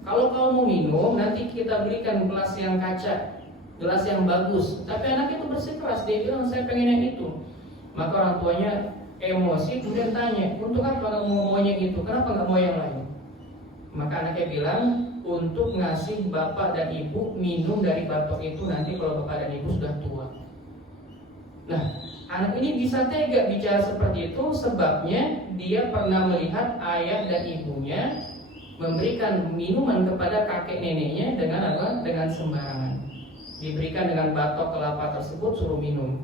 Kalau kamu mau minum, nanti kita belikan gelas yang kaca, gelas yang bagus. Tapi anak itu bersikeras, dia bilang saya pengen yang itu. Maka orang tuanya emosi, kemudian tanya, untuk apa kamu maunya gitu? Kenapa nggak mau yang lain? Maka anaknya bilang, untuk ngasih bapak dan ibu minum dari batok itu nanti kalau bapak dan ibu sudah tua. Nah, anak ini bisa tega bicara seperti itu sebabnya dia pernah melihat ayah dan ibunya memberikan minuman kepada kakek neneknya dengan apa? Dengan sembarangan. Diberikan dengan batok kelapa tersebut, suruh minum.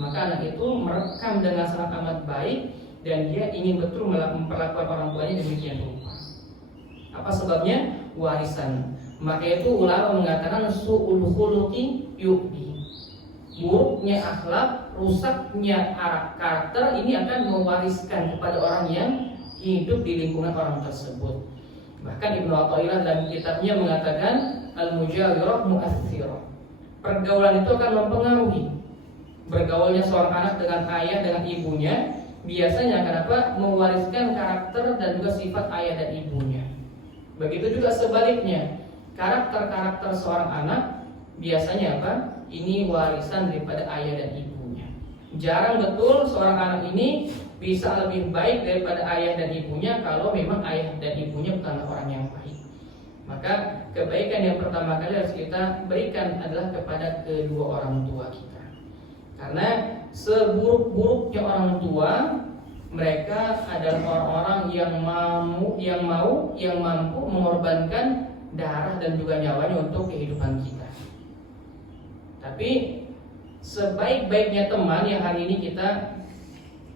Maka anak itu merekam dengan sangat amat baik dan dia ingin betul memperlakukan orang tuanya demikian rupa. Apa sebabnya? Warisan. Maka itu ulama mengatakan su'ul khuluqi yu'di. Buruknya akhlak, rusaknya karakter ini akan mewariskan kepada orang yang hidup di lingkungan orang tersebut. Bahkan Ibnu Athaillah dalam kitabnya mengatakan al-mujawirah mu'athirah. Pergaulan itu akan mempengaruhi. Bergaulnya seorang anak dengan ayah, dengan ibunya, biasanya kenapa mewariskan karakter dan juga sifat ayah dan ibunya. Begitu juga sebaliknya, karakter-karakter seorang anak biasanya apa? Ini warisan daripada ayah dan ibunya. Jarang betul seorang anak ini bisa lebih baik daripada ayah dan ibunya kalau memang ayah dan ibunya bukanlah orang yang baik. Maka kebaikan yang pertama kali harus kita berikan adalah kepada kedua orang tua kita. Karena seburuk-buruknya orang tua, mereka adalah orang-orang yang mampu mengorbankan darah dan juga nyawanya untuk kehidupan kita. Tapi sebaik-baiknya teman yang hari ini kita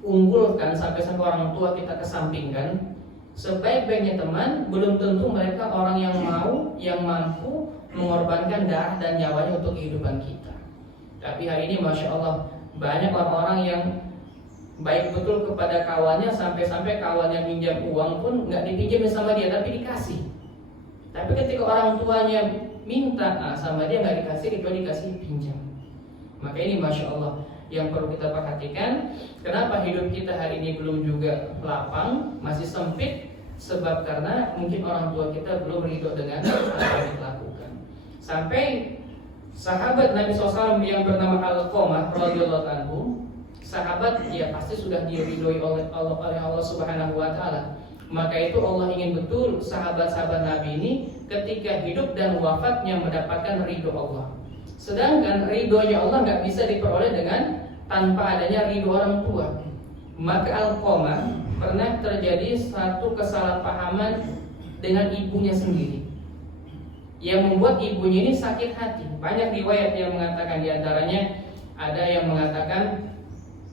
unggulkan sampai orang tua kita kesampingkan, sebaik-baiknya teman belum tentu mereka orang yang mampu mengorbankan darah dan nyawanya untuk kehidupan kita. Tapi hari ini Masya Allah, banyak orang-orang yang baik betul kepada kawannya, sampai-sampai kawannya minjam uang pun nggak dipinjam sama dia, tapi dikasih. Tapi ketika orang tuanya minta sama dia nggak dikasih, kecuali dikasih pinjam. Maka ini Masya Allah yang perlu kita perhatikan. Kenapa hidup kita hari ini belum juga lapang, masih sempit? Sebab karena mungkin orang tua kita belum ridho dengan apa yang kita lakukan. Sampai sahabat Nabi SAW yang bernama Alqamah radhiyallahu anhu, sahabat dia pasti sudah diridhoi oleh Allah Subhanahu wa taala. Maka itu Allah ingin betul sahabat-sahabat Nabi ini ketika hidup dan wafatnya mendapatkan ridho Allah. Sedangkan ridhonya Allah nggak bisa diperoleh dengan tanpa adanya ridho orang tua. Maka Alqamah pernah terjadi satu kesalahpahaman dengan ibunya sendiri, yang membuat ibunya ini sakit hati. Banyak riwayat yang mengatakan, diantaranya ada yang mengatakan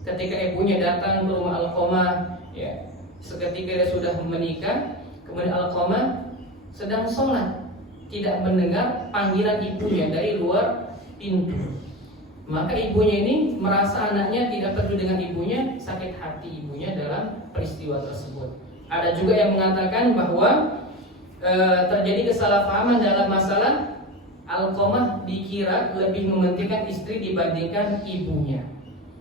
ketika ibunya datang ke rumah Alqamah, ya, seketika dia sudah menikah, kemudian Alqamah sedang sholat, tidak mendengar panggilan ibunya dari luar pintu. Maka ibunya ini merasa anaknya tidak peduli dengan ibunya, sakit hati ibunya dalam peristiwa tersebut. Ada juga yang mengatakan bahwa terjadi kesalahpahaman dalam masalah Alqamah dikira lebih mementingkan istri dibandingkan ibunya.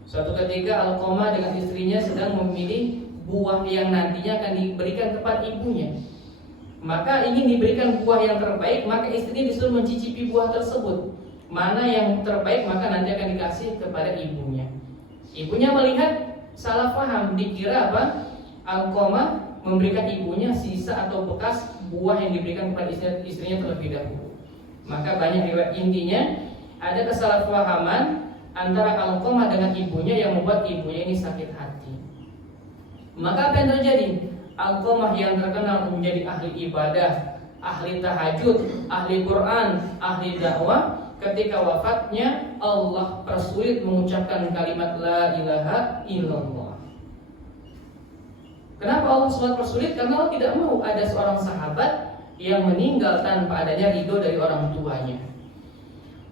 Suatu ketika Alqamah dengan istrinya sedang memilih buah yang nantinya akan diberikan kepada ibunya. Maka ingin diberikan buah yang terbaik, maka istrinya disuruh mencicipi buah tersebut. Mana yang terbaik maka nanti akan dikasih kepada ibunya. Ibunya melihat salah paham, dikira apa? Alqamah memberikan ibunya sisa atau bekas buah yang diberikan kepada istrinya terlebih dahulu. Maka banyak riwayat, intinya ada kesalahpahaman antara Alqamah dengan ibunya yang membuat ibunya ini sakit hati. Maka apa yang terjadi? Alqamah yang terkenal menjadi ahli ibadah, ahli tahajud, ahli Quran, ahli dakwah, ketika wafatnya Allah persulit mengucapkan kalimat la ilaha illallah. Kenapa Allah SWT persulit? Karena Allah tidak mau ada seorang sahabat yang meninggal tanpa adanya ridho dari orang tuanya.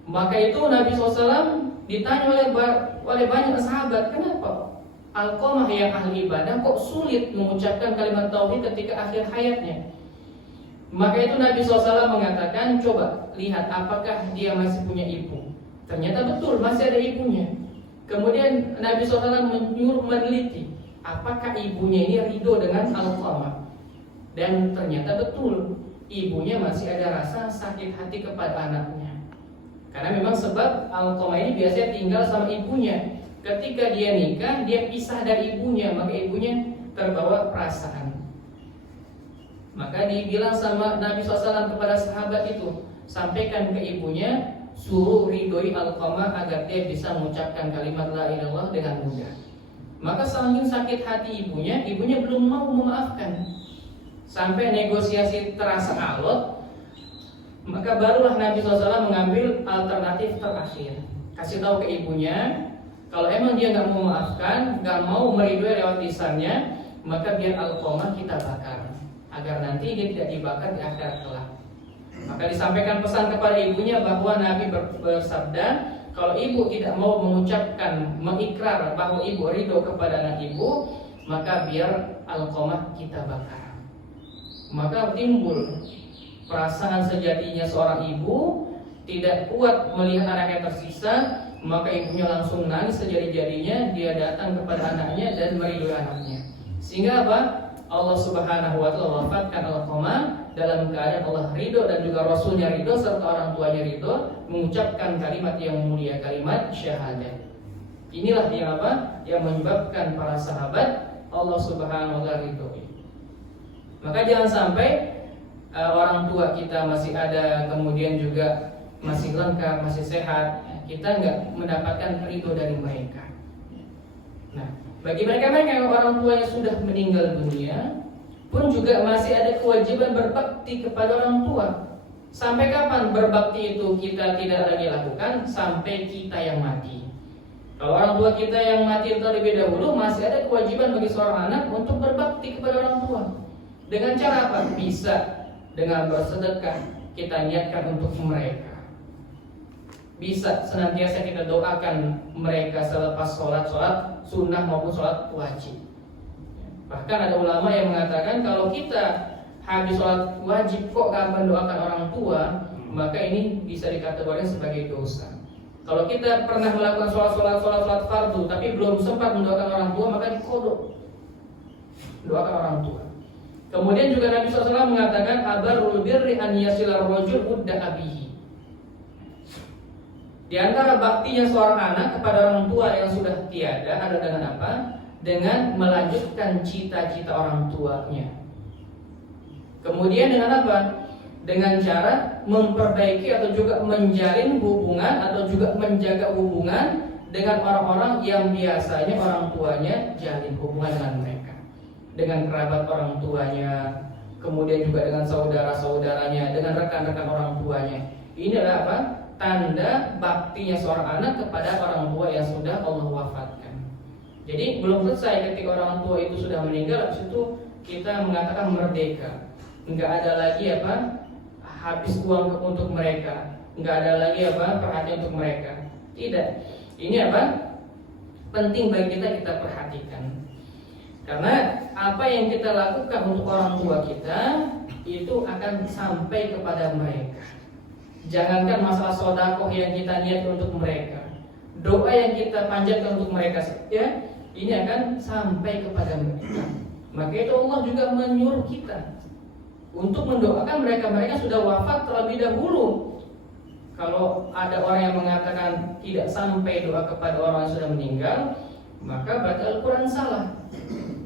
Maka itu Nabi SAW ditanya oleh banyak sahabat, kenapa Alqamah yang ahli ibadah kok sulit mengucapkan kalimat tauhid ketika akhir hayatnya? Maka itu Nabi SAW mengatakan, coba lihat apakah dia masih punya ibu. Ternyata betul masih ada ibunya. Kemudian Nabi SAW menyuruh meneliti apakah ibunya ini ridho dengan Alqamah. Dan ternyata betul ibunya masih ada rasa sakit hati kepada anaknya. Karena memang sebab Alqamah ini biasanya tinggal sama ibunya. Ketika dia nikah, dia pisah dari ibunya, maka ibunya terbawa perasaan. Maka dibilang sama Nabi SAW kepada sahabat itu, sampaikan ke ibunya, suruh ridhoi Alqamah agar dia bisa mengucapkan kalimat la ilaha illallah dengan mudah. Maka saking sakit hati ibunya belum mau memaafkan. Sampai negosiasi terasa alot, maka barulah Nabi SAW mengambil alternatif terakhir. Kasih tahu ke ibunya, kalau emang dia nggak mau memaafkan, nggak mau meridhoi lewat lisannya, maka biar Alqamah kita bakar, agar nanti dia tidak dibakar di akhirat kelak. Maka disampaikan pesan kepada ibunya bahwa Nabi bersabda, kalau ibu tidak mau mengucapkan, mengikrar bahwa ibu ridho kepada anak ibu, maka biar Alqamah kita bakar. Maka timbul perasaan sejatinya seorang ibu tidak kuat melihat anaknya tersisa, maka ibunya langsung nangis sejadi-jadinya, dia datang kepada anaknya dan meridoi anaknya. Sehingga apa? Allah Subhanahu wa taala wafatkan Alqamah dalam keadaan Allah ridho dan juga Rasulnya ridho serta orang tuanya ridho, mengucapkan kalimat yang mulia, kalimat syahadat. Inilah yang apa? Yang menyebabkan para sahabat Allah Subhanahu wa taala ridhoi. Maka jangan sampai orang tua kita masih ada, kemudian juga masih lengkap, masih sehat, kita nggak mendapatkan ridho dari mereka. Nah, bagi mereka-mereka yang orang tuanya sudah meninggal dunia pun juga masih ada kewajiban berbakti kepada orang tua. Sampai kapan berbakti itu kita tidak lagi lakukan? Sampai kita yang mati. Kalau orang tua kita yang mati terlebih dahulu, masih ada kewajiban bagi seorang anak untuk berbakti kepada orang tua. Dengan cara apa? Bisa dengan bersedekah, kita niatkan untuk mereka. Bisa senantiasa kita doakan mereka selepas sholat sunnah maupun sholat wajib. Bahkan ada ulama yang mengatakan kalau kita habis sholat wajib kok gak mendoakan orang tua, maka ini bisa dikategorikan sebagai dosa. Kalau kita pernah melakukan sholat fardu tapi belum sempat mendoakan orang tua, maka dikodok doakan orang tua. Kemudian juga Nabi SAW mengatakan abarul birri an yasilar rajul udda abihi. Di antara baktinya seorang anak kepada orang tua yang sudah tiada ada dengan apa? Dengan melanjutkan cita-cita orang tuanya. Kemudian dengan apa? Dengan cara memperbaiki atau juga menjalin hubungan atau juga menjaga hubungan dengan orang-orang yang biasanya orang tuanya jalin hubungan dengan mereka. Dengan kerabat orang tuanya, kemudian juga dengan saudara-saudaranya, dengan rekan-rekan orang tuanya. Ini adalah apa? Tanda baktinya seorang anak kepada orang tua yang sudah Allah wafatkan. Jadi belum selesai ketika orang tua itu sudah meninggal, habis itu kita mengatakan merdeka. Enggak ada lagi apa? Habis uang untuk mereka. Enggak ada lagi apa? Perhatian untuk mereka. Tidak. Ini apa? Penting bagi kita perhatikan. Karena apa yang kita lakukan untuk orang tua kita itu akan sampai kepada mereka. Jangankan masalah sedekah yang kita niat untuk mereka, doa yang kita panjatkan untuk mereka ya, ini akan sampai kepada mereka. Maka itu Allah juga menyuruh kita untuk mendoakan mereka sudah wafat terlebih dahulu. Kalau ada orang yang mengatakan tidak sampai doa kepada orang yang sudah meninggal, maka berarti Al-Quran salah.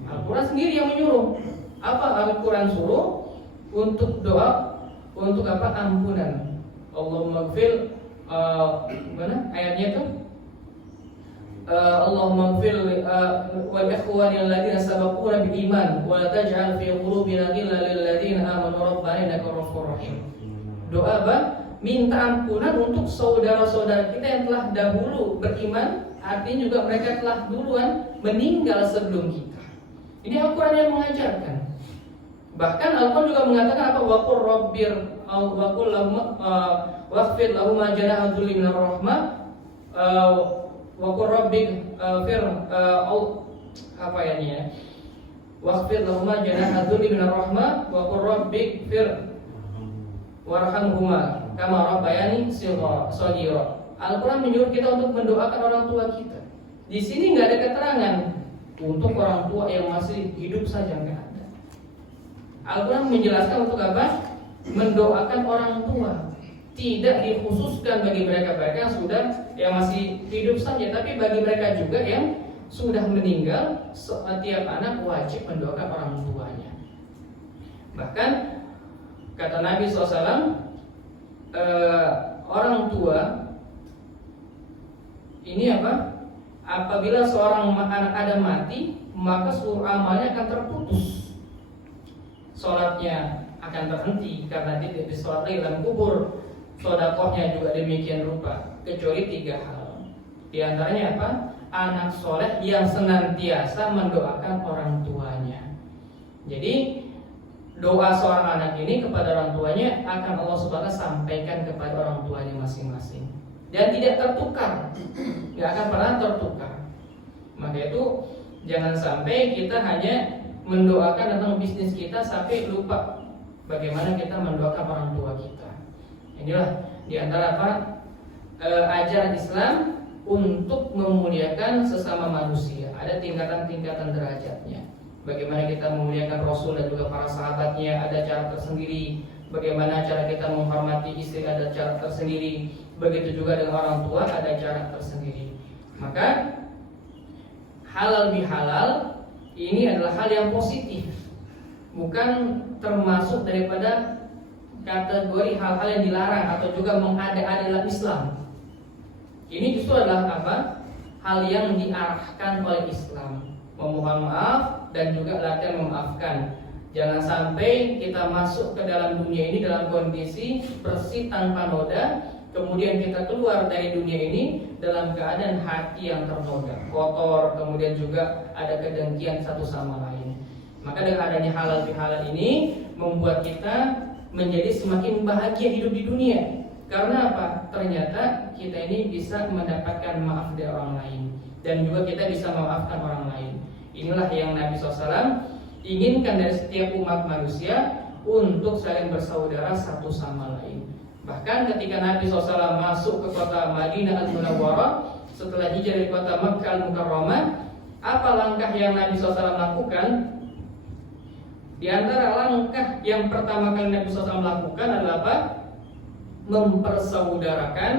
Al-Quran sendiri yang menyuruh. Apa Al-Quran suruh? Untuk doa, untuk apa? Ampunan. Allahumma gfir, mana ayatnya itu? Allahumma gfir wal ikhwanil ladzina sabaquna bil iman wa la taj'al fi qulubina ghillan lil ladzina amanu rabbana innaka ghafurur rahim. Doa apa? Minta ampunan untuk saudara-saudara kita yang telah dahulu beriman, artinya juga mereka telah duluan meninggal sebelum kita. Ini Al-Quran yang mengajarkan. Bahkan Al-Quran juga mengatakan apa? Waqur rabbir waqul lahum waqfir lahum janaha dzulli minar rahmah waqur rabbik fir apa ya ini ya? Waqfir lahum janaha dzulli minar rahmah waqur rabbik fir warhamhuma kama rabbayani shaghira. Al-Quran menyuruh kita untuk mendoakan orang tua kita. Di sini nggak ada keterangan untuk orang tua yang masih hidup saja, nggak ada. Al-Quran menjelaskan untuk apa? Mendoakan orang tua. Tidak dikhususkan bagi mereka yang sudah yang masih hidup saja, tapi bagi mereka juga yang sudah meninggal, setiap anak wajib mendoakan orang tuanya. Bahkan kata Nabi SAW, orang tua ini apa? Apabila seorang anak Adam mati, maka seluruh amalnya akan terputus. Sholatnya akan terhenti karena tidak disolat lagi dalam kubur. Sedekahnya juga demikian rupa, kecuali 3 hal. Di antaranya apa? Anak soleh yang senantiasa mendoakan orang tuanya. Jadi doa seorang anak ini kepada orang tuanya akan Allah Subhanahu wa taala sampaikan kepada orang tuanya masing-masing. Dan tidak tertukar, nggak akan pernah tertukar. Maka itu jangan sampai kita hanya mendoakan tentang bisnis kita sampai lupa bagaimana kita mendoakan orang tua kita. Inilah diantara apa ajaran Islam untuk memuliakan sesama manusia. Ada tingkatan-tingkatan derajatnya. Bagaimana kita memuliakan Rasul dan juga para sahabatnya, ada cara tersendiri. Bagaimana cara kita menghormati istri, ada cara tersendiri. Begitu juga dengan orang tua, ada cara tersendiri. Maka halal bihalal ini adalah hal yang positif, bukan termasuk daripada kategori hal-hal yang dilarang atau juga mengada-ada dalam Islam. Ini justru adalah apa? Hal yang diarahkan oleh Islam, memohon maaf dan juga latihan memaafkan. Jangan sampai kita masuk ke dalam dunia ini dalam kondisi bersih tanpa noda, kemudian kita keluar dari dunia ini dalam keadaan hati yang ternoda, kotor, kemudian juga ada kedengkian satu sama lain. Maka dengan adanya halal bihalal ini membuat kita menjadi semakin bahagia hidup di dunia. Karena apa? Ternyata kita ini bisa mendapatkan maaf dari orang lain, dan juga kita bisa memaafkan orang lain. Inilah yang Nabi SAW inginkan dari setiap umat manusia, untuk saling bersaudara satu sama lain. Bahkan ketika Nabi SAW masuk ke kota Madinah Al-Munawwarah setelah hijrah dari kota Makkah Al-Mukarramah, apa langkah yang Nabi SAW lakukan? Di antara langkah yang pertama kali Nabi SAW lakukan adalah apa? Mempersaudarakan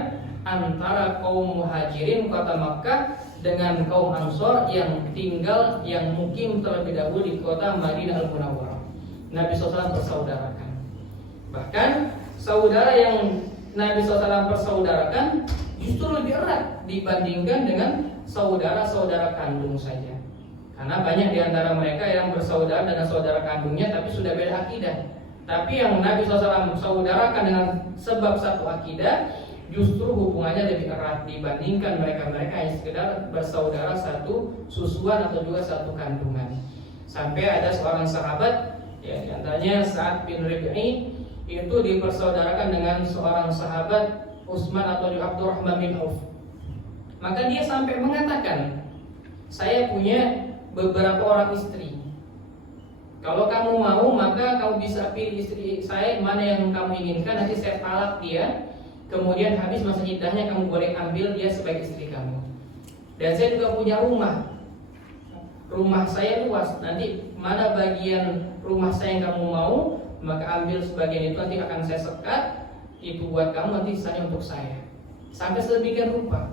antara kaum muhajirin kota Makkah dengan kaum Ansor yang tinggal, yang mukim terlebih dahulu di kota Madinah Al-Munawwarah. Nabi SAW persaudarakan. Bahkan saudara yang Nabi SAW persaudarakan justru lebih erat dibandingkan dengan saudara-saudara kandung saja. Karena banyak di antara mereka yang bersaudara dengan saudara kandungnya tapi sudah beda akidah. Tapi yang Nabi SAW saudarakan dengan sebab satu akidah, justru hubungannya lebih erat dibandingkan mereka-mereka yang sekedar bersaudara satu susuan atau juga satu kandungan. Sampai ada seorang sahabat, ya, di antaranya Sa'ad bin Rabi'i, itu dipersaudarakan dengan seorang sahabat Utsman atau juga Abdurrahman bin Auf. Maka dia sampai mengatakan, saya punya beberapa orang istri. Kalau kamu mau, maka kamu bisa pilih istri saya mana yang kamu inginkan. Nanti saya talak dia. Kemudian habis masa iddahnya kamu boleh ambil dia sebagai istri kamu. Dan saya juga punya rumah. Rumah saya luas. Nanti mana bagian rumah saya yang kamu mau, maka ambil sebagian itu, nanti akan saya sekat. Itu buat kamu, nanti sisanya untuk saya. Sampai sedemikian rupa.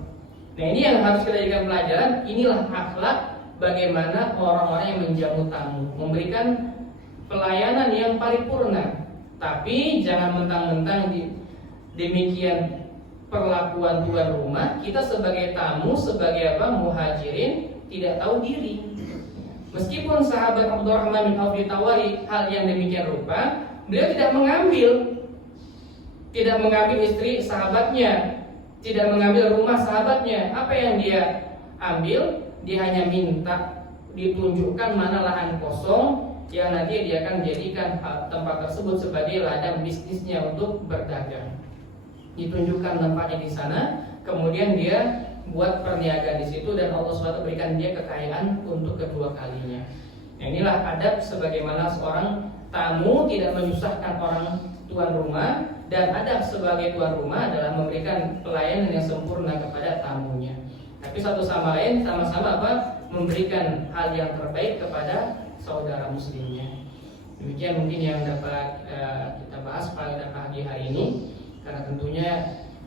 Nah, ini yang harus kita jadikan pelajaran. Inilah akhlak bagaimana orang-orang yang menjamu tamu, memberikan pelayanan yang paripurna. Tapi jangan mentang-mentang demikian perlakuan tuan rumah, kita sebagai tamu, sebagai apa, muhajirin, tidak tahu diri. Meskipun sahabat Abdurrahman bin Auf ditawari hal yang demikian rupa, beliau tidak mengambil istri sahabatnya, tidak mengambil rumah sahabatnya. Apa yang dia ambil? Dia hanya minta ditunjukkan mana lahan kosong yang nanti dia akan jadikan tempat tersebut sebagai ladang bisnisnya untuk berdagang. Ditunjukkan tempatnya di sana, kemudian dia buat perniagaan di situ, dan Allah SWT berikan dia kekayaan untuk kedua kalinya. Nah, inilah adab sebagaimana seorang tamu tidak menyusahkan orang tuan rumah, dan adab sebagai tuan rumah adalah memberikan pelayanan yang sempurna kepada tamunya. Tapi satu sama lain sama-sama apa? Memberikan hal yang terbaik kepada saudara muslimnya. Demikian mungkin yang dapat kita bahas pada pagi hari ini. Karena tentunya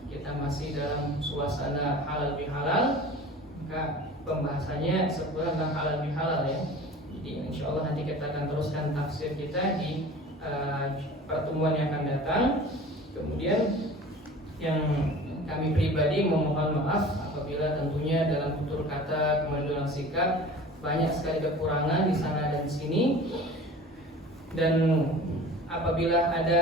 kita masih dalam suasana halal bihalal, maka pembahasannya seputar tentang halal bihalal ya. Jadi insya Allah nanti kita akan teruskan tafsir kita di pertemuan yang akan datang. Kemudian yang kami pribadi memohon maaf apabila tentunya dalam tutur kata, kemudian dalam sikap banyak sekali kekurangan di sana dan di sini. Dan apabila ada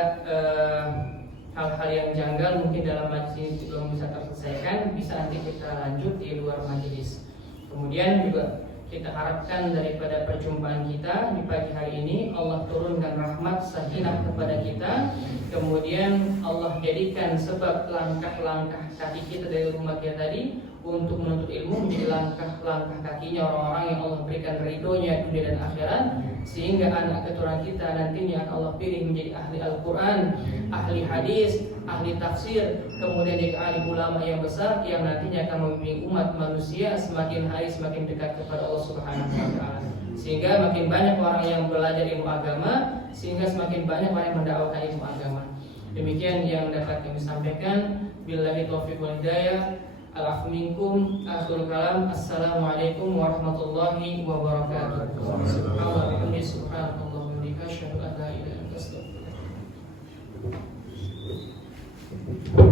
hal-hal yang janggal mungkin dalam majelis ini belum bisa terselesaikan, bisa nanti kita lanjut di luar majelis. Kemudian juga kita harapkan daripada perjumpaan kita di pagi hari ini, Allah turunkan rahmat sakinah kepada kita. Kemudian Allah jadikan sebab langkah-langkah kaki kita dari rumah kita tadi untuk menuntut ilmu menjadi langkah-langkah kakinya orang-orang yang Allah berikan ridhonya dunia dan akhirat, sehingga anak keturunan kita nantinya akan Allah pilih menjadi ahli Al-Quran, ahli hadis, ahli tafsir, kemudian juga ahli ulama yang besar yang nantinya akan membimbing umat manusia semakin hari semakin dekat kepada Allah Subhanahu wa taala. Sehingga makin banyak orang yang belajar ilmu agama, sehingga semakin banyak orang yang mendakwakan ilmu agama. Demikian yang dapat kami sampaikan. Billahi taufiq wal hidayah. Al-afu minkum. Akhirul kalam. Assalamualaikum warahmatullahi wabarakatuh. Subhanallah wa bihamdihi, subhanallah wa bihamdihi, asyhadu an la ilaha illa anta, astaghfiruka wa atubu ilaik.